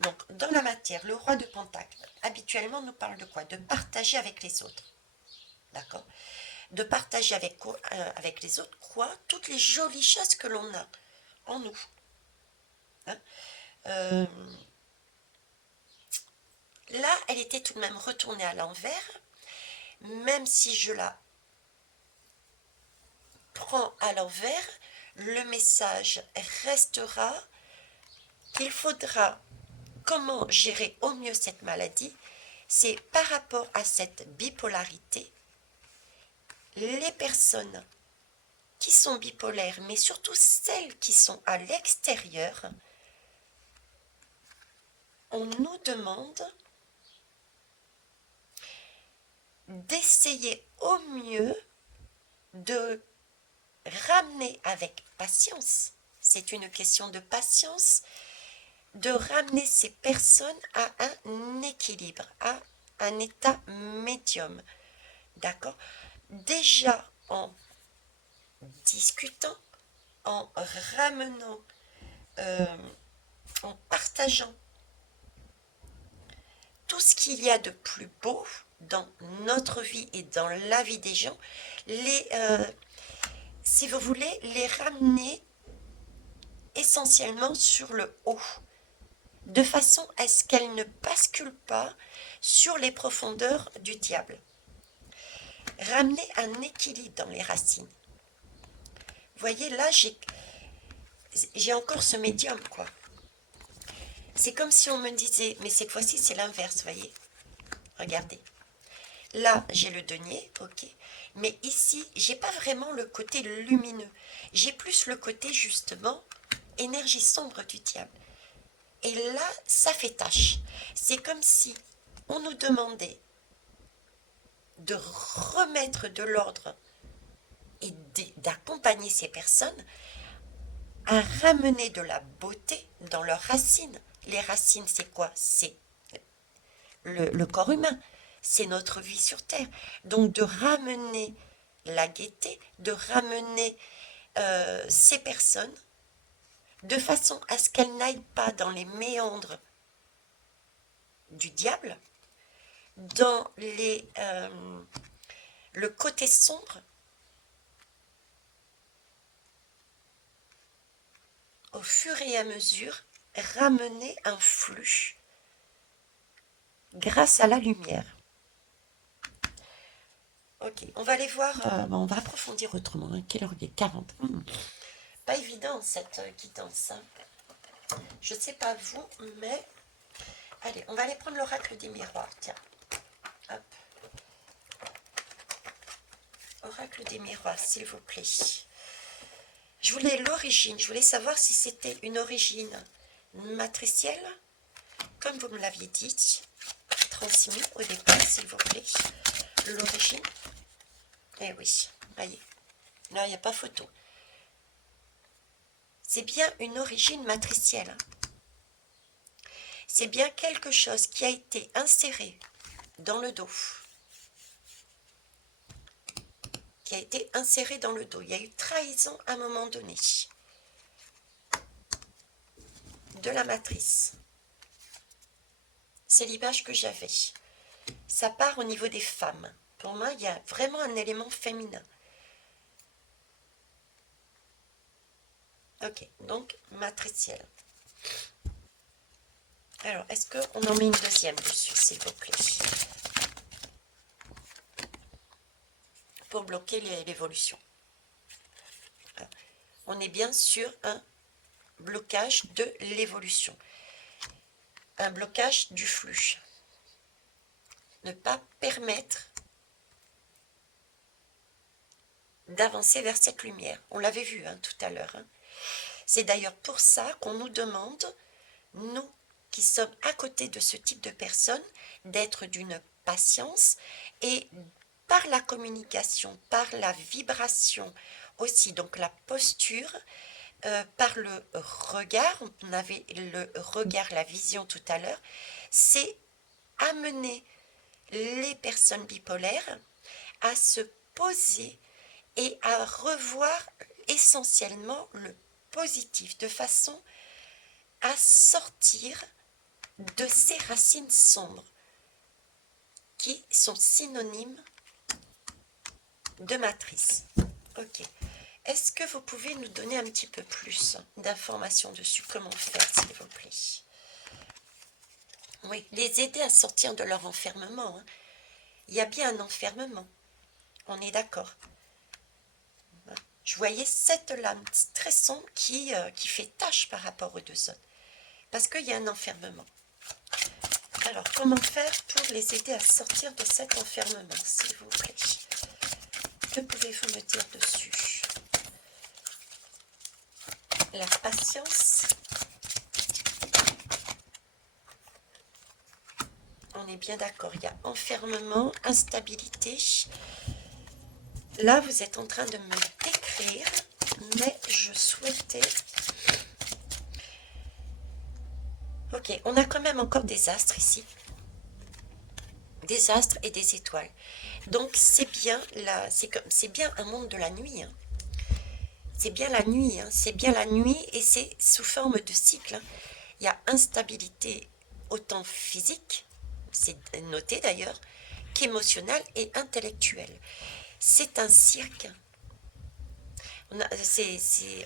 Donc, dans la matière, le roi de Pentacle, habituellement, nous parle de quoi? De partager avec les autres. D'accord? De partager avec les autres quoi? Toutes les jolies choses que l'on a en nous. Hein? Là, elle était tout de même retournée à l'envers, même si je la prends à l'envers, le message restera qu'il faudra comment gérer au mieux cette maladie, c'est par rapport à cette bipolarité, les personnes qui sont bipolaires, mais surtout celles qui sont à l'extérieur, on nous demande d'essayer au mieux de ramener avec patience, c'est une question de patience, de ramener ces personnes à un équilibre, à un état médium. D'accord? Déjà en discutant, en ramenant, en partageant tout ce qu'il y a de plus beau dans notre vie et dans la vie des gens, si vous voulez, les ramener essentiellement sur le haut, de façon à ce qu'elles ne basculent pas sur les profondeurs du diable. Ramener un équilibre dans les racines. Vous voyez, là, j'ai encore ce médium, quoi. C'est comme si on me disait, mais cette fois-ci, c'est l'inverse, vous voyez. Regardez. Là, j'ai le denier, ok. Mais ici, j'ai pas vraiment le côté lumineux. J'ai plus le côté, justement, énergie sombre du diable. Et là, ça fait tâche. C'est comme si on nous demandait de remettre de l'ordre et d'accompagner ces personnes à ramener de la beauté dans leurs racines. Les racines, c'est quoi? C'est le corps humain. C'est notre vie sur Terre. Donc de ramener la gaieté, de ramener ces personnes de façon à ce qu'elles n'aillent pas dans les méandres du diable, dans le côté sombre, au fur et à mesure, ramener un flux grâce à la lumière. Ok, on va aller voir, on va approfondir autrement. Hein. Quelle heure il est 40. Pas évident cette quittance. Hein. Je ne sais pas vous, mais... Allez, on va aller prendre l'oracle des miroirs. Tiens, hop. Oracle des miroirs, s'il vous plaît. Je voulais l'origine, je voulais savoir si c'était une origine matricielle, comme vous me l'aviez dit, transmis au départ, s'il vous plaît. L'origine. Eh oui, voyez, là, il n'y a pas photo. C'est bien une origine matricielle. C'est bien quelque chose qui a été inséré dans le dos. Qui a été inséré dans le dos. Il y a eu trahison à un moment donné. De la matrice. C'est l'image que j'avais. Ça part au niveau des femmes. Pour moi, il y a vraiment un élément féminin. Ok, donc matricielle. Alors, est-ce qu'on en met une deuxième dessus, s'il vous plaît? Pour bloquer l'évolution. On est bien sur un blocage de l'évolution. Un blocage du flux. Ne pas permettre d'avancer vers cette lumière. On l'avait vu tout à l'heure. Hein. C'est d'ailleurs pour ça qu'on nous demande, nous qui sommes à côté de ce type de personnes, d'être d'une patience et par la communication, par la vibration aussi, donc la posture, par le regard, on avait le regard, la vision tout à l'heure, c'est amener les personnes bipolaires à se poser et à revoir essentiellement le positif, de façon à sortir de ces racines sombres qui sont synonymes de matrice. Ok. Est-ce que vous pouvez nous donner un petit peu plus d'informations dessus? Comment faire, s'il vous plaît? Oui, les aider à sortir de leur enfermement. Hein. Il y a bien un enfermement. On est d'accord. Je voyais cette lame très sombre qui fait tache par rapport aux deux zones. Parce qu'il y a un enfermement. Alors, comment faire pour les aider à sortir de cet enfermement, s'il vous plaît? Que pouvez-vous me dire dessus? La patience. On est bien d'accord. Il y a enfermement, instabilité. Là, vous êtes en train de me décrire, mais je souhaitais... Ok, on a quand même encore des astres ici. Des astres et des étoiles. Donc, c'est bien, c'est bien un monde de la nuit. Hein. C'est bien la nuit, hein. C'est bien la nuit et c'est sous forme de cycle. Hein. Il y a instabilité autant physique, c'est noté d'ailleurs, qu'émotionnelle et intellectuelle. C'est un cirque.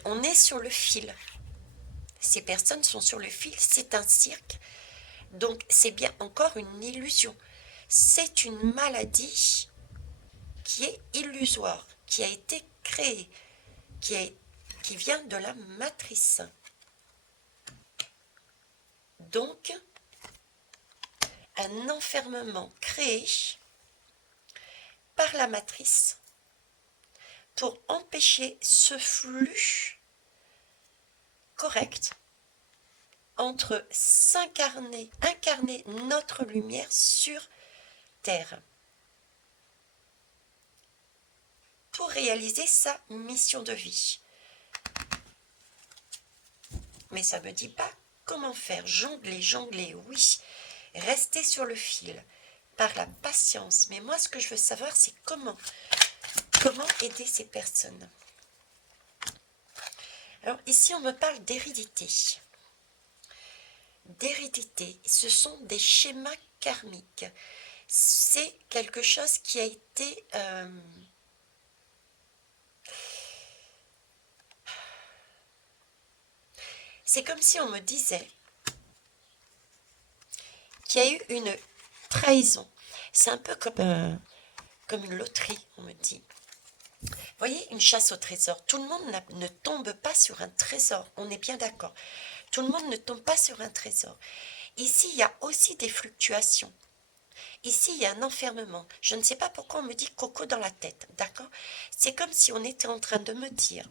On est sur le fil. Ces personnes sont sur le fil, c'est un cirque. Donc c'est bien encore une illusion. C'est une maladie qui est illusoire, qui a été créée, qui vient de la matrice. Donc, un enfermement créé par la matrice pour empêcher ce flux correct entre incarner notre lumière sur Terre pour réaliser sa mission de vie. Mais ça ne me dit pas comment faire. Jongler, oui. Rester sur le fil par la patience. Mais moi, ce que je veux savoir, c'est comment comment aider ces personnes? Alors ici, on me parle d'hérédité. D'hérédité, ce sont des schémas karmiques. C'est quelque chose qui a été... c'est comme si on me disait qu'il y a eu une trahison. C'est un peu comme une loterie, on me dit. Vous voyez, une chasse au trésor. Tout le monde ne tombe pas sur un trésor, on est bien d'accord. Tout le monde ne tombe pas sur un trésor. Ici, il y a aussi des fluctuations. Ici, il y a un enfermement. Je ne sais pas pourquoi on me dit coco dans la tête, d'accord? C'est comme si on était en train de me dire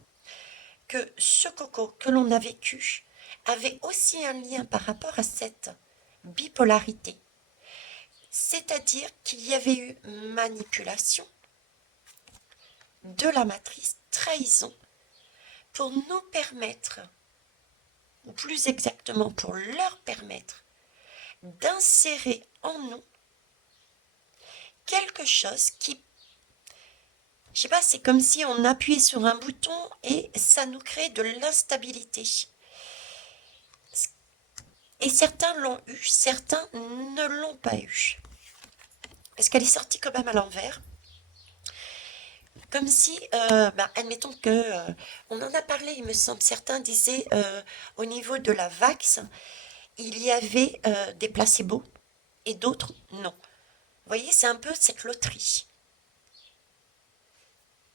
que ce coco que l'on a vécu avait aussi un lien par rapport à cette bipolarité. C'est-à-dire qu'il y avait eu manipulation de la matrice, trahison, pour nous permettre, ou plus exactement pour leur permettre, d'insérer en nous quelque chose qui, je sais pas, c'est comme si on appuyait sur un bouton et ça nous crée de l'instabilité. Et certains l'ont eu, certains ne l'ont pas eu. Parce qu'elle est sortie quand même à l'envers. Comme si, admettons que, on en a parlé, il me semble, certains disaient au niveau de la Vax, il y avait des placebos et d'autres non. Vous voyez, c'est un peu cette loterie.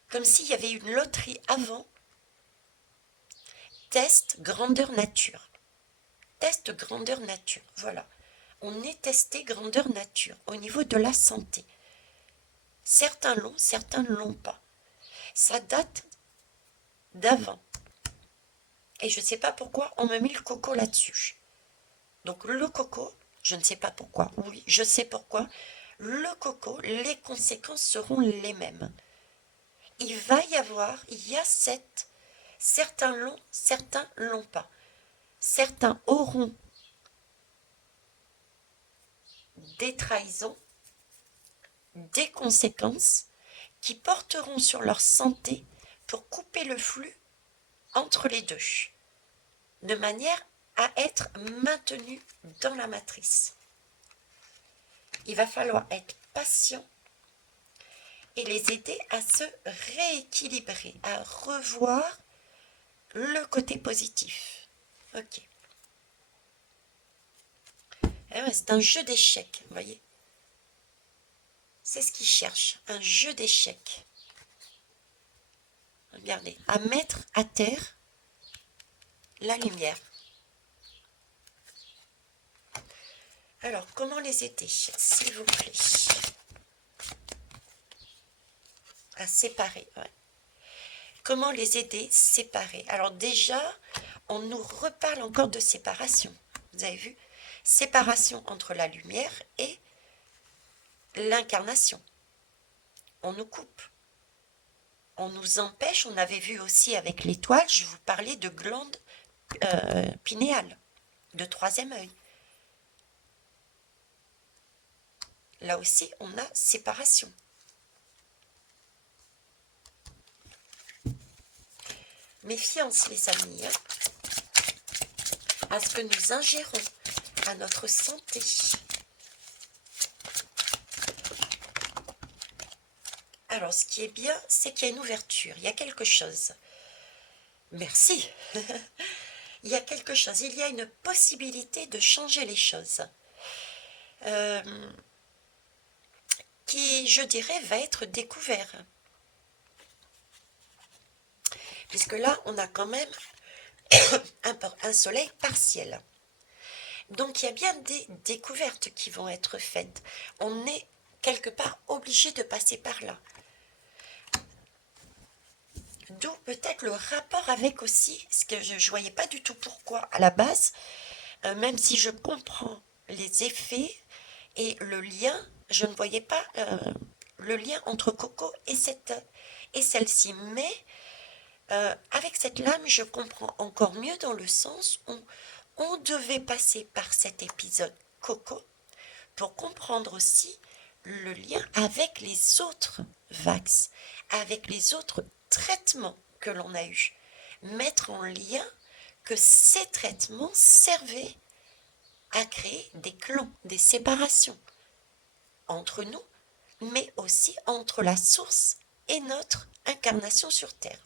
Comme s'il y avait une loterie avant. Test grandeur nature. Test grandeur nature, voilà. On est testé grandeur nature au niveau de la santé. Certains l'ont, certains ne l'ont pas. Ça date d'avant. Et je ne sais pas pourquoi on me met le coco là-dessus. Donc le coco, je ne sais pas pourquoi. Oui, je sais pourquoi. Le coco, les conséquences seront les mêmes. Il y a certains l'ont, certains l'ont pas. Certains auront des trahisons, des conséquences qui porteront sur leur santé pour couper le flux entre les deux, de manière à être maintenus dans la matrice. Il va falloir être patient et les aider à se rééquilibrer, à revoir le côté positif. Ok. Ah ouais, c'est un jeu d'échecs, vous voyez. C'est ce qu'ils cherchent, un jeu d'échecs. Regardez, à mettre à terre la lumière. Alors, comment les aider, s'il vous plaît? À séparer, ouais. Comment les aider? Séparer. Alors déjà, on nous reparle encore de séparation. Vous avez vu? Séparation entre la lumière et l'incarnation. On nous coupe. On nous empêche, on avait vu aussi avec l'étoile, je vous parlais de glande pinéale, de troisième œil. Là aussi, on a séparation. Méfiance, les amis, hein, à ce que nous ingérons, à notre santé. Alors, ce qui est bien, c'est qu'il y a une ouverture, il y a quelque chose. Merci. Il y a quelque chose, il y a une possibilité de changer les choses. Qui, je dirais, va être découvert. Puisque là, on a quand même un soleil partiel. Donc, il y a bien des découvertes qui vont être faites. On est quelque part obligé de passer par là. D'où peut-être le rapport avec aussi, ce que je ne voyais pas du tout pourquoi à la base, même si je comprends les effets et le lien, je ne voyais pas le lien entre Coco et celle-ci. Mais avec cette lame, je comprends encore mieux dans le sens où on devait passer par cet épisode Coco pour comprendre aussi le lien avec les autres Vax, avec les autres traitements que l'on a eus. Mettre en lien que ces traitements servaient à créer des clans, des séparations entre nous, mais aussi entre la source et notre incarnation sur Terre.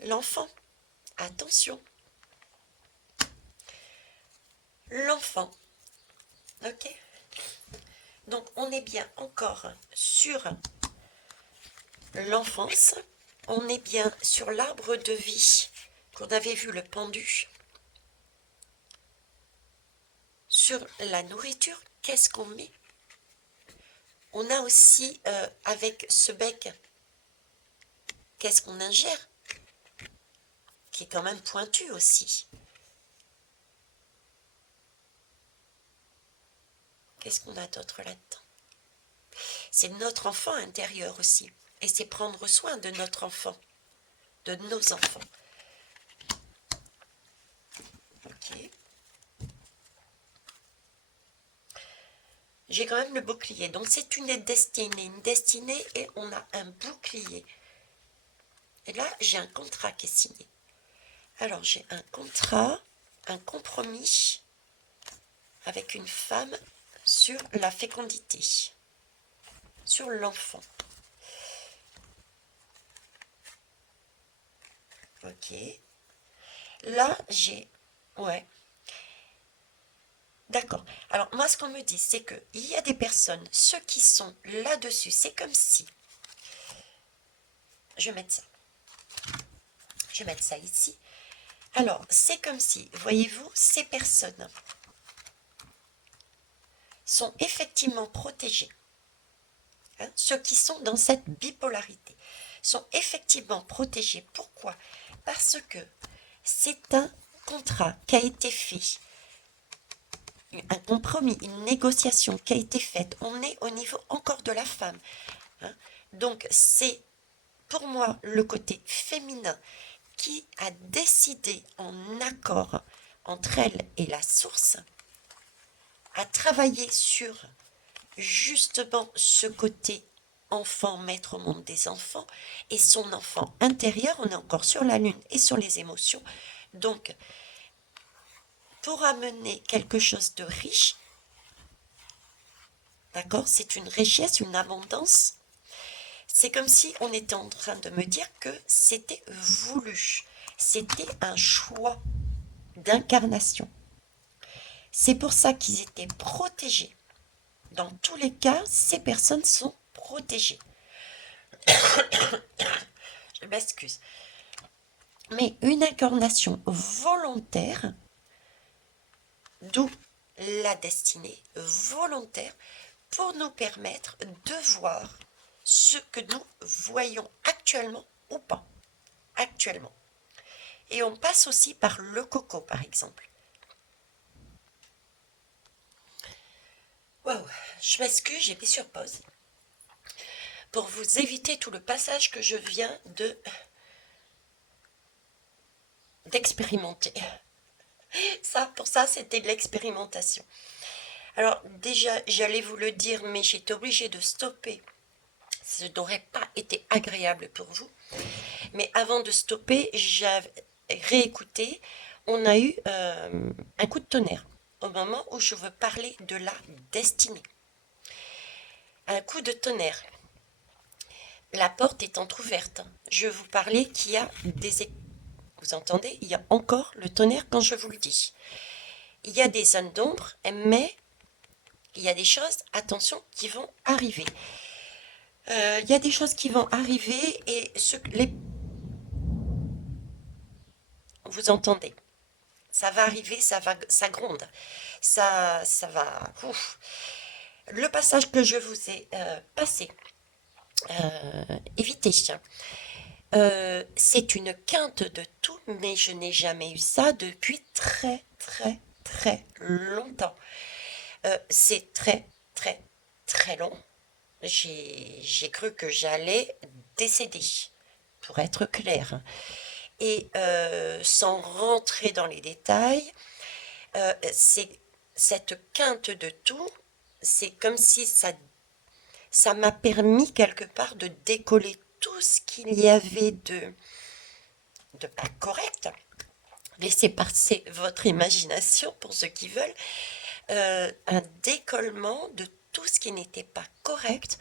L'enfant, attention, l'enfant, ok? Donc on est bien encore sur l'enfance, on est bien sur l'arbre de vie qu'on avait vu le pendu. Sur la nourriture, qu'est-ce qu'on met? On a aussi, avec ce bec, qu'est-ce qu'on ingère? Qui est quand même pointu aussi. Qu'est-ce qu'on a d'autre là-dedans? C'est notre enfant intérieur aussi. Et c'est prendre soin de notre enfant, de nos enfants. Ok. J'ai quand même le bouclier. Donc c'est une destinée et on a un bouclier. Et là, j'ai un contrat qui est signé. Alors j'ai un contrat, un compromis avec une femme sur la fécondité, sur l'enfant. Ok. Là, j'ai... Ouais. D'accord. Alors, moi, ce qu'on me dit, c'est qu'il y a des personnes, ceux qui sont là-dessus, c'est comme si... Je vais mettre ça. Je vais mettre ça ici. Alors, c'est comme si, voyez-vous, ces personnes sont effectivement protégées. Hein, ceux qui sont dans cette bipolarité sont effectivement protégés. Pourquoi? Parce que c'est un contrat qui a été fait, un compromis, une négociation qui a été faite. On est au niveau encore de la femme. Hein. Donc c'est pour moi le côté féminin qui a décidé en accord entre elle et la source à travailler sur justement ce côté enfant, maître au monde des enfants, et son enfant intérieur, on est encore sur la lune et sur les émotions. Donc, pour amener quelque chose de riche, d'accord, c'est une richesse, une abondance, c'est comme si on était en train de me dire que c'était voulu, c'était un choix d'incarnation. C'est pour ça qu'ils étaient protégés. Dans tous les cas, ces personnes sont protégées. Je m'excuse. Mais une incarnation volontaire, d'où la destinée volontaire, pour nous permettre de voir ce que nous voyons actuellement ou pas. Actuellement. Et on passe aussi par le coco, par exemple. Waouh, je m'excuse, j'ai mis sur pause. Pour vous éviter tout le passage que je viens d'expérimenter. Ça, pour ça, c'était de l'expérimentation. Alors déjà, j'allais vous le dire, mais j'étais obligée de stopper. Ce n'aurait pas été agréable pour vous. Mais avant de stopper, j'avais réécouté. On a eu un coup de tonnerre au moment où je veux parler de la destinée. Un coup de tonnerre. La porte est entr'ouverte. Je vous parlais qu'il y a des... Vous entendez? Il y a encore le tonnerre quand je vous le dis. Il y a des zones d'ombre, mais il y a des choses, attention, qui vont arriver. Il y a des choses qui vont arriver et vous entendez? Ça va arriver, ça gronde, ça va. Ouf. Le passage que je vous ai passé, évitez. C'est une quinte de tout, mais je n'ai jamais eu ça depuis très très très longtemps. C'est très très très long. J'ai cru que j'allais décéder, pour être clair. Et sans rentrer dans les détails, c'est cette quinte de tout, c'est comme si ça m'a permis quelque part de décoller tout ce qu'il y avait de pas correct. Laissez passer votre imagination pour ceux qui veulent. Un décollement de tout ce qui n'était pas correct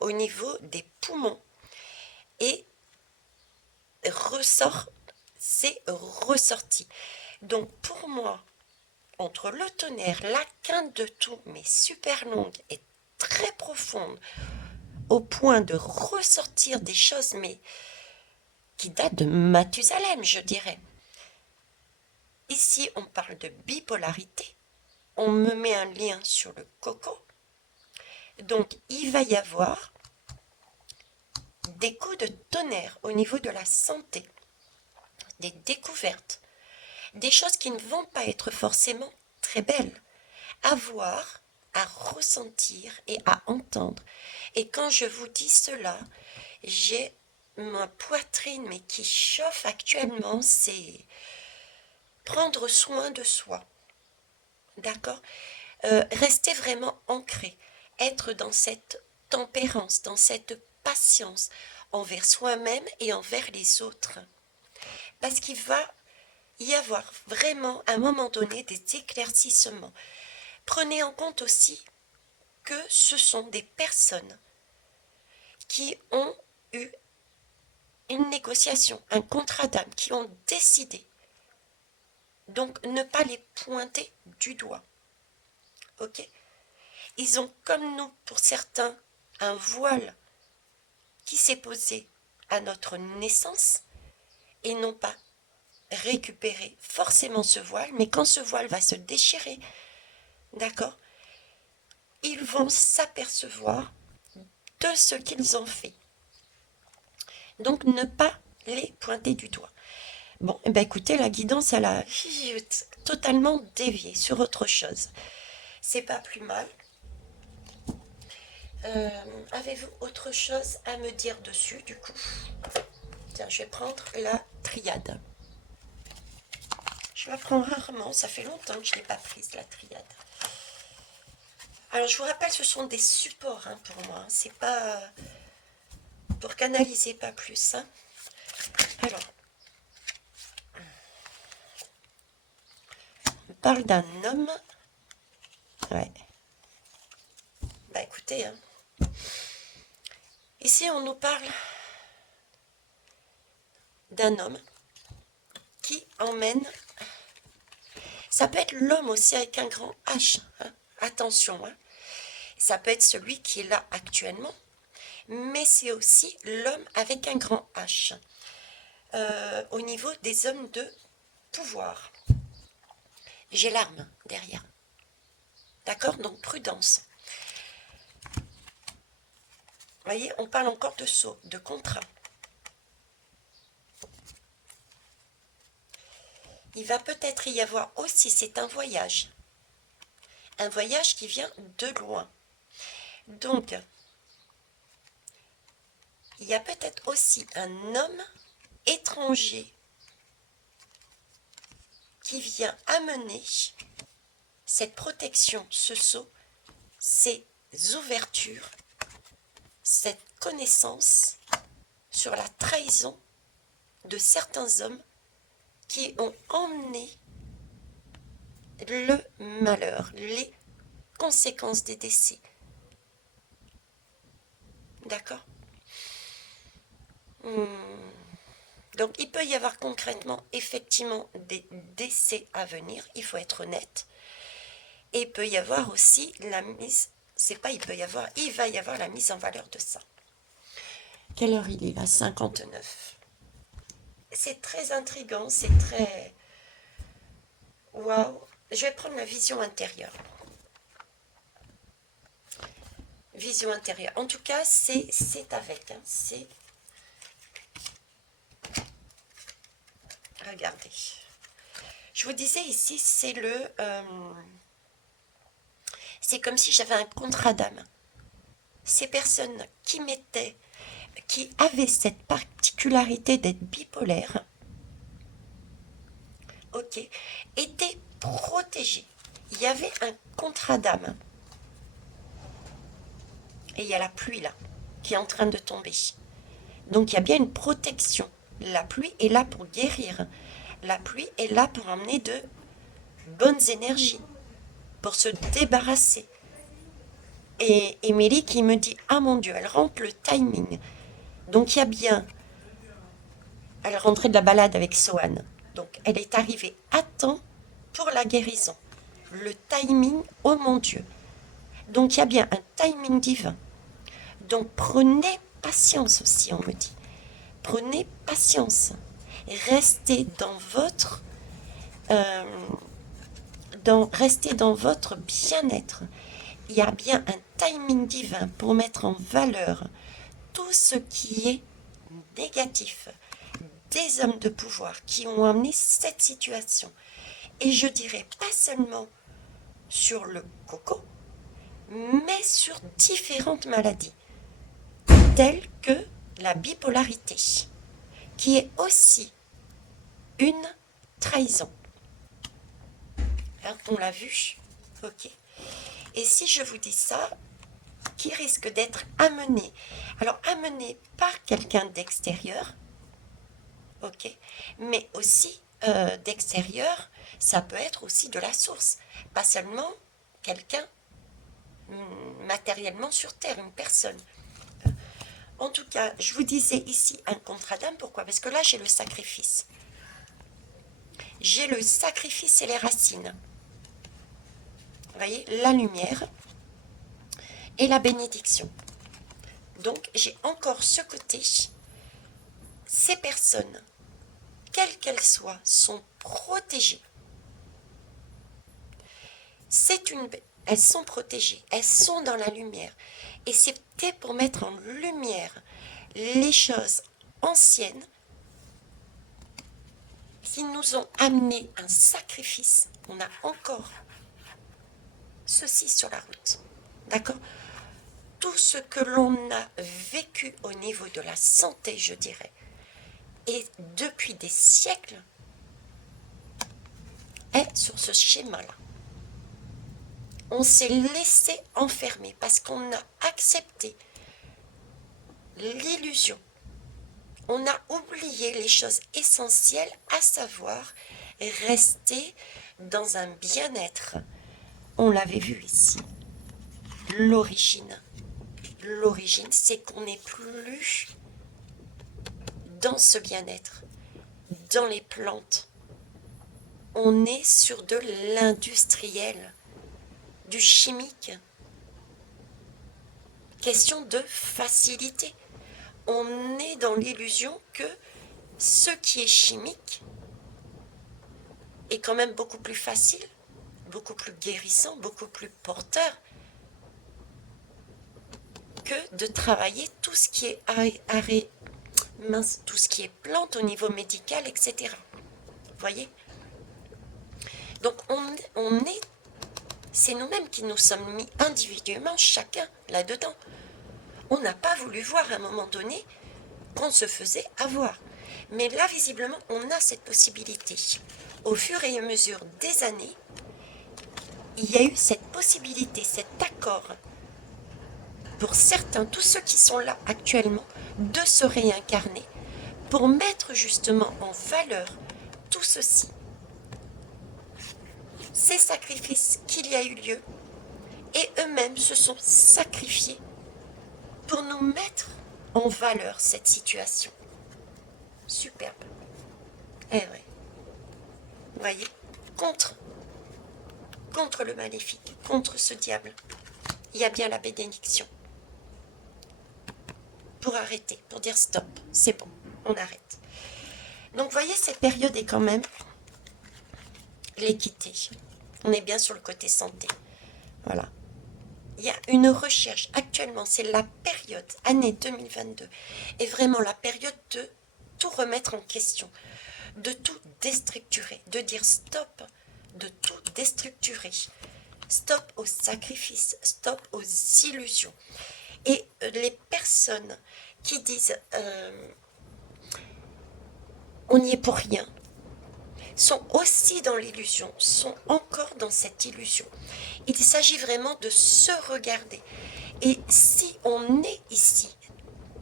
au niveau des poumons. Et c'est ressorti. Donc pour moi, entre le tonnerre, la quinte de tout, mais super longue et très profonde, au point de ressortir des choses, mais qui datent de Mathusalem, je dirais. Ici, on parle de bipolarité. On me met un lien sur le coco. Donc, il va y avoir des coups de tonnerre au niveau de la santé, des découvertes, des choses qui ne vont pas être forcément très belles, à voir, à ressentir et à entendre. Et quand je vous dis cela, j'ai ma poitrine mais qui chauffe actuellement, c'est prendre soin de soi. D'accord. Rester vraiment ancré, être dans cette tempérance, dans cette patience envers soi-même et envers les autres. Parce qu'il va y avoir vraiment à un moment donné des éclaircissements. Prenez en compte aussi que ce sont des personnes qui ont eu une négociation, un contrat d'âme, qui ont décidé. Donc ne pas les pointer du doigt. Ok? Ils ont, comme nous, pour certains, un voile qui s'est posé à notre naissance et non pas récupérer forcément ce voile, mais quand ce voile va se déchirer, d'accord, ils vont s'apercevoir de ce qu'ils ont fait. Donc ne pas les pointer du doigt. Bon, eh ben écoutez, la guidance, elle a totalement dévié sur autre chose. C'est pas plus mal. Avez-vous autre chose à me dire dessus, du coup? Tiens, je vais prendre la triade. Je la prends rarement, ça fait longtemps que je ne l'ai pas prise, la triade. Alors, je vous rappelle, ce sont des supports hein, pour moi. C'est pas pour canaliser, pas plus. Hein. Alors, on parle d'un homme. Ouais. Bah écoutez, hein. Ici, on nous parle d'un homme qui emmène. Ça peut être l'homme aussi avec un grand H. Hein. Attention, hein. Ça peut être celui qui est là actuellement, mais c'est aussi l'homme avec un grand H. Au niveau des hommes de pouvoir. J'ai l'arme derrière. D'accord? Donc prudence. Vous voyez, on parle encore de sceau, de contrat. Il va peut-être y avoir aussi, c'est un voyage. Un voyage qui vient de loin. Donc, il y a peut-être aussi un homme étranger qui vient amener cette protection, ce sceau, ces ouvertures, cette connaissance sur la trahison de certains hommes qui ont emmené le malheur, les conséquences des décès. D'accord? Donc il peut y avoir concrètement effectivement des décès à venir, il faut être honnête. Et il peut y avoir aussi la mise, c'est pas il peut y avoir, il va y avoir la mise en valeur de ça. Quelle heure il est là? 59. C'est très intriguant, c'est très... Waouh! Je vais prendre la vision intérieure. Vision intérieure. En tout cas, c'est avec. Hein, c'est... Regardez. Je vous disais ici, c'est le... c'est comme si j'avais un contrat d'âme. Ces personnes qui avaient cette particularité d'être bipolaires, ok, étaient protégées. Il y avait un contrat d'âme. et il y a la pluie là, qui est en train de tomber. Donc il y a bien une protection. La pluie est là pour guérir. La pluie est là pour amener de bonnes énergies, pour se débarrasser. Et Émilie qui me dit, ah mon Dieu, elle rentre le timing. Donc il y a bien, elle rentrait de la balade avec Sohan. Donc elle est arrivée à temps pour la guérison. Le timing, oh mon Dieu. Donc il y a bien un timing divin. Donc prenez patience aussi, on me dit. Prenez patience. Restez dans votre restez dans votre bien-être. Il y a bien un timing divin pour mettre en valeur tout ce qui est négatif des hommes de pouvoir qui ont amené cette situation. Et je dirais pas seulement sur le coco, mais sur différentes maladies, telles que la bipolarité, qui est aussi une trahison. Hein, on l'a vu? Ok. Et si je vous dis ça, qui risque d'être amené, alors amené par quelqu'un d'extérieur, ok, mais aussi d'extérieur, ça peut être aussi de la source, pas seulement quelqu'un matériellement sur Terre, une personne. En tout cas, je vous disais ici un contrat d'âme, pourquoi? Parce que là, j'ai le sacrifice. J'ai le sacrifice et les racines. Vous voyez, la lumière et la bénédiction. Donc, j'ai encore ce côté. Ces personnes, quelles qu'elles soient, sont protégées. Elles sont protégées, elles sont dans la lumière. Et c'était pour mettre en lumière les choses anciennes qui nous ont amené un sacrifice. On a encore ceci sur la route. D'accord? Tout ce que l'on a vécu au niveau de la santé, je dirais, et depuis des siècles, est sur ce schéma-là. On s'est laissé enfermer parce qu'on a accepté l'illusion. On a oublié les choses essentielles, à savoir rester dans un bien-être. On l'avait vu ici. L'origine. L'origine, c'est qu'on n'est plus dans ce bien-être, dans les plantes. On est sur de l'industriel, du chimique. Question de facilité. On est dans l'illusion que ce qui est chimique est quand même beaucoup plus facile, beaucoup plus guérissant, beaucoup plus porteur que de travailler tout ce qui est tout ce qui est plante au niveau médical, etc. Vous voyez? Donc c'est nous-mêmes qui nous sommes mis individuellement, chacun là-dedans. On n'a pas voulu voir à un moment donné qu'on se faisait avoir. Mais là, visiblement, on a cette possibilité. Au fur et à mesure des années, il y a eu cette possibilité, cet accord, pour certains, tous ceux qui sont là actuellement, de se réincarner, pour mettre justement en valeur tout ceci. Ces sacrifices qu'il y a eu lieu, et eux-mêmes se sont sacrifiés pour nous mettre en valeur cette situation. Superbe. Eh oui. Vous voyez, contre le maléfique, contre ce diable, il y a bien la bénédiction. Pour arrêter, pour dire stop, c'est bon, on arrête. Donc vous voyez, cette période est quand même l'équité. On est bien sur le côté santé. Voilà. Il y a une recherche actuellement, c'est la période, année 2022, est vraiment la période de tout remettre en question, de tout déstructurer, de dire stop, de tout déstructurer. Stop aux sacrifices, stop aux illusions. Et les personnes qui disent on n'y est pour rien, sont aussi dans l'illusion, sont encore dans cette illusion. Il s'agit vraiment de se regarder Et si on est ici,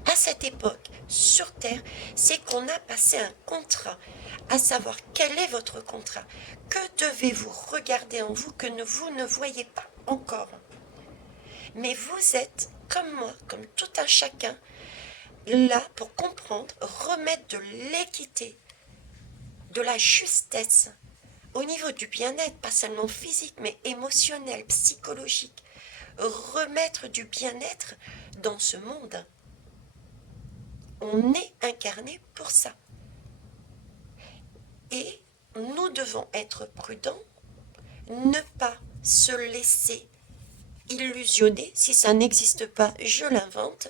à cette époque, sur Terre, c'est qu'on a passé un contrat, à savoir quel est votre contrat. Que devez-vous regarder en vous que vous ne voyez pas encore? Mais vous êtes, comme moi, comme tout un chacun, là pour comprendre, remettre de l'équité, de la justesse, au niveau du bien-être, pas seulement physique, mais émotionnel, psychologique. Remettre du bien-être dans ce monde. On est incarné pour ça. Et nous devons être prudents, ne pas se laisser illusionner. Si ça n'existe pas, je l'invente,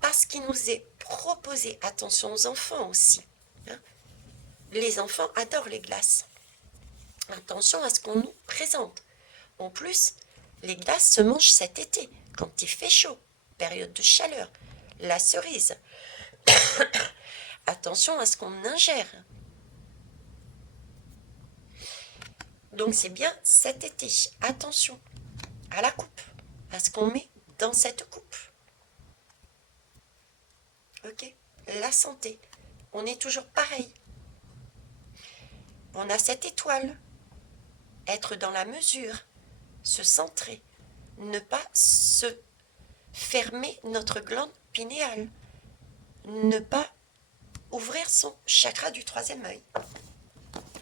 parce qu'il nous est proposé, attention aux enfants aussi, hein. Les enfants adorent les glaces. Attention à ce qu'on nous présente. En plus, les glaces se mangent cet été, quand il fait chaud, période de chaleur. La cerise. Attention à ce qu'on ingère. Donc c'est bien cet été. Attention à la coupe, à ce qu'on met dans cette coupe. Ok? La santé. On est toujours pareil. On a cette étoile. Être dans la mesure. Se centrer. Ne pas se fermer notre glande pinéale. Ne pas ouvrir son chakra du troisième œil.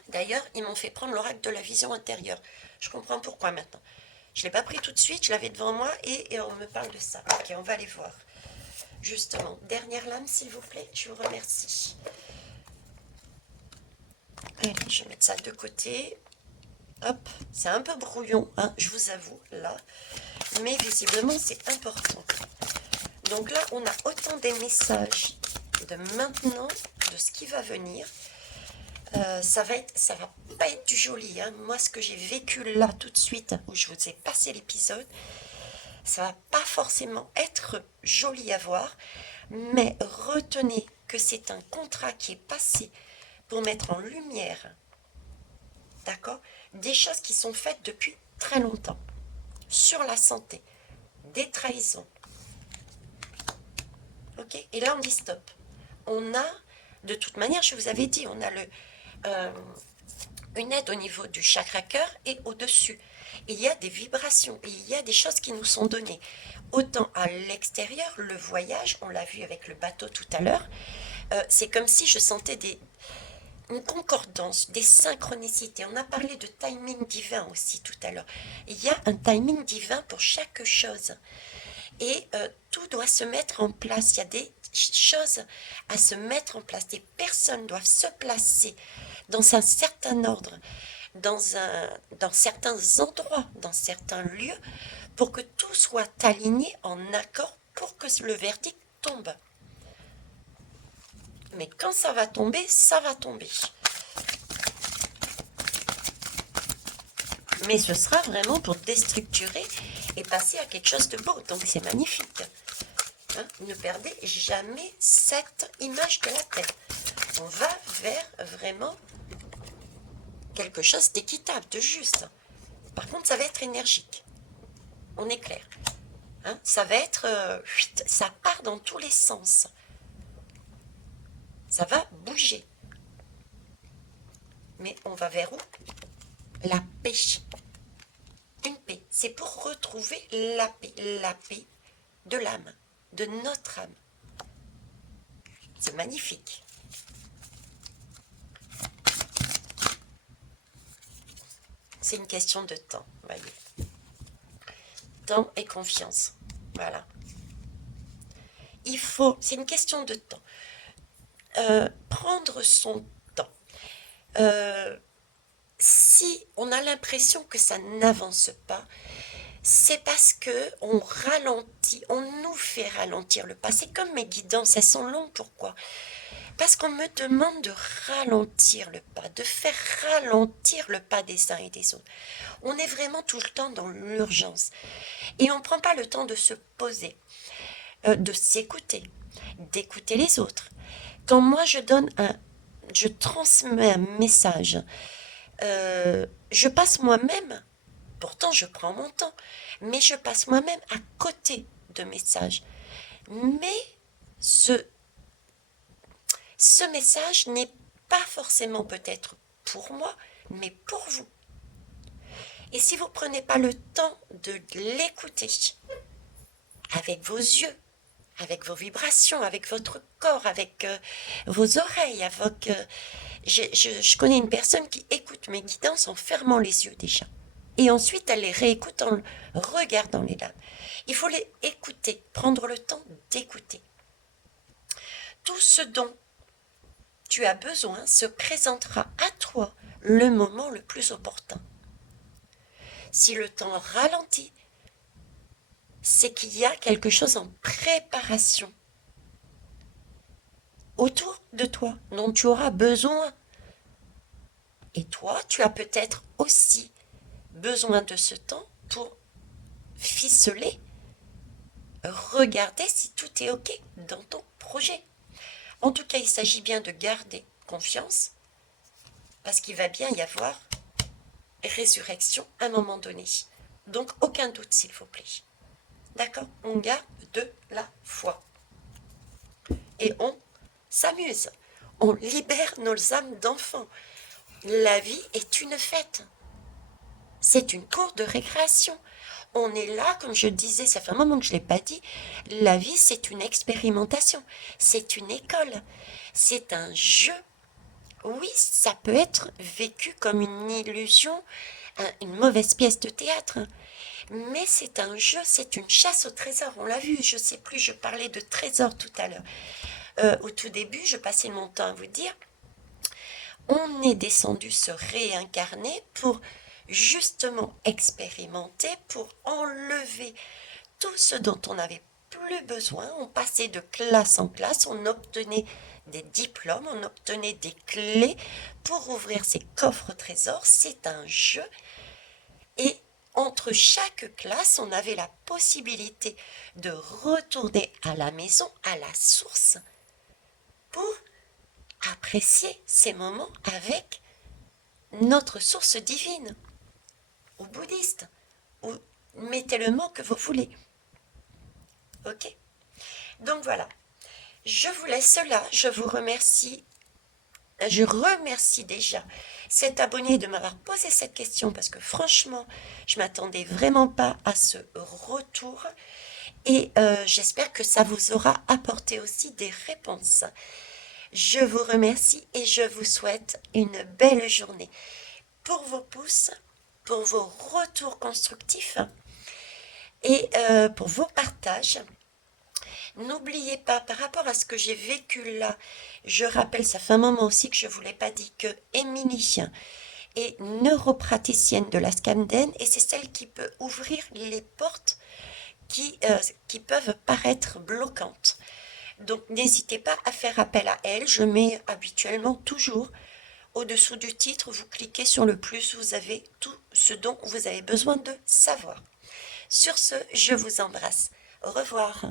D'ailleurs, ils m'ont fait prendre l'oracle de la vision intérieure. Je comprends pourquoi maintenant. Je ne l'ai pas pris tout de suite, je l'avais devant moi et on me parle de ça. Ok, on va aller voir. Justement, dernière lame, s'il vous plaît, je vous remercie. Allez, je vais mettre ça de côté. Hop, c'est un peu brouillon, hein, je vous avoue, là. Mais visiblement, c'est important. Donc là, on a autant des messages de maintenant, de ce qui va venir. Ça va pas être du joli, hein. Moi, ce que j'ai vécu là tout de suite, où je vous ai passé l'épisode, ça va pas forcément être joli à voir, mais retenez que c'est un contrat qui est passé pour mettre en lumière, d'accord, des choses qui sont faites depuis très longtemps, sur la santé, des trahisons. Ok, et là on dit stop. On a, de toute manière, je vous avais dit, on a une aide au niveau du chakra cœur et au-dessus. Il y a des vibrations, et il y a des choses qui nous sont données. Autant à l'extérieur, le voyage, on l'a vu avec le bateau tout à l'heure, c'est comme si je sentais une concordance, des synchronicités. On a parlé de timing divin aussi tout à l'heure. Il y a un timing divin pour chaque chose. Et tout doit se mettre en place. Il y a des choses à se mettre en place. Des personnes doivent se placer dans un certain ordre, dans certains endroits, dans certains lieux, pour que tout soit aligné en accord pour que le verdict tombe. Mais quand ça va tomber, ça va tomber. Mais ce sera vraiment pour déstructurer et passer à quelque chose de beau. Donc c'est magnifique. Hein, ne perdez jamais cette image de la tête. On va vers vraiment quelque chose d'équitable, de juste. Par contre, ça va être énergique. On est clair. Hein, ça va être... ça part dans tous les sens. Ça va bouger. Mais on va vers où? La paix. Une paix. C'est pour retrouver la paix de l'âme, de notre âme. C'est magnifique. C'est une question de temps, voyez. Temps et confiance. Voilà. C'est une question de temps. Prendre son temps. Si on a l'impression que ça n'avance pas, c'est parce que on ralentit, on nous fait ralentir le pas. C'est comme mes guidances, elles sont longues. Pourquoi? Parce qu'on me demande de ralentir le pas, de faire ralentir le pas des uns et des autres. On est vraiment tout le temps dans l'urgence. Et on ne prend pas le temps de se poser, de s'écouter, d'écouter les autres. Quand moi je transmets un message, je passe moi-même, pourtant je prends mon temps, mais je passe moi-même à côté de message. Mais ce message n'est pas forcément peut-être pour moi, mais pour vous. Et si vous ne prenez pas le temps de l'écouter avec vos yeux, avec vos vibrations, avec votre corps, avec vos oreilles, je connais une personne qui écoute mes guidances en fermant les yeux déjà. Et ensuite, elle les réécoute en regardant les lames. Il faut les écouter, prendre le temps d'écouter. Tout ce dont tu as besoin se présentera à toi le moment le plus opportun. Si le temps ralentit, c'est qu'il y a quelque chose en préparation autour de toi dont tu auras besoin. Et toi, tu as peut-être aussi besoin de ce temps pour ficeler, regarder si tout est OK dans ton projet. En tout cas, il s'agit bien de garder confiance parce qu'il va bien y avoir résurrection à un moment donné. Donc, aucun doute, s'il vous plaît. D'accord? On garde de la foi. Et on s'amuse. On libère nos âmes d'enfants. La vie est une fête. C'est une cour de récréation. On est là, comme je disais, ça fait un moment que je ne l'ai pas dit, la vie c'est une expérimentation, c'est une école, c'est un jeu. Oui, ça peut être vécu comme une illusion, une mauvaise pièce de théâtre, mais c'est un jeu, c'est une chasse au trésor, on l'a vu, je ne sais plus, je parlais de trésor tout à l'heure. Au tout début, je passais mon temps à vous dire, on est descendu se réincarner pour justement expérimenter, pour enlever tout ce dont on n'avait plus besoin. On passait de classe en classe, on obtenait des diplômes, on obtenait des clés pour ouvrir ces coffres trésors. C'est un jeu. Et entre chaque classe, on avait la possibilité de retourner à la maison, à la source, pour apprécier ces moments avec notre source divine, ou bouddhiste, ou mettez le mot que vous voulez. Ok? Donc voilà, je vous laisse là, je vous remercie. Je remercie déjà cet abonné de m'avoir posé cette question parce que franchement, je ne m'attendais vraiment pas à ce retour et j'espère que ça vous aura apporté aussi des réponses. Je vous remercie et je vous souhaite une belle journée. Pour vos pouces, pour vos retours constructifs et pour vos partages. N'oubliez pas, par rapport à ce que j'ai vécu là, je rappelle, ça fait un moment aussi que je ne vous l'ai pas dit, que Émilie est neuropraticienne de la Scamden et c'est celle qui peut ouvrir les portes qui peuvent paraître bloquantes. Donc n'hésitez pas à faire appel à elle, je mets habituellement toujours au-dessous du titre, vous cliquez sur le plus, vous avez tout ce dont vous avez besoin de savoir. Sur ce, je vous embrasse. Au revoir.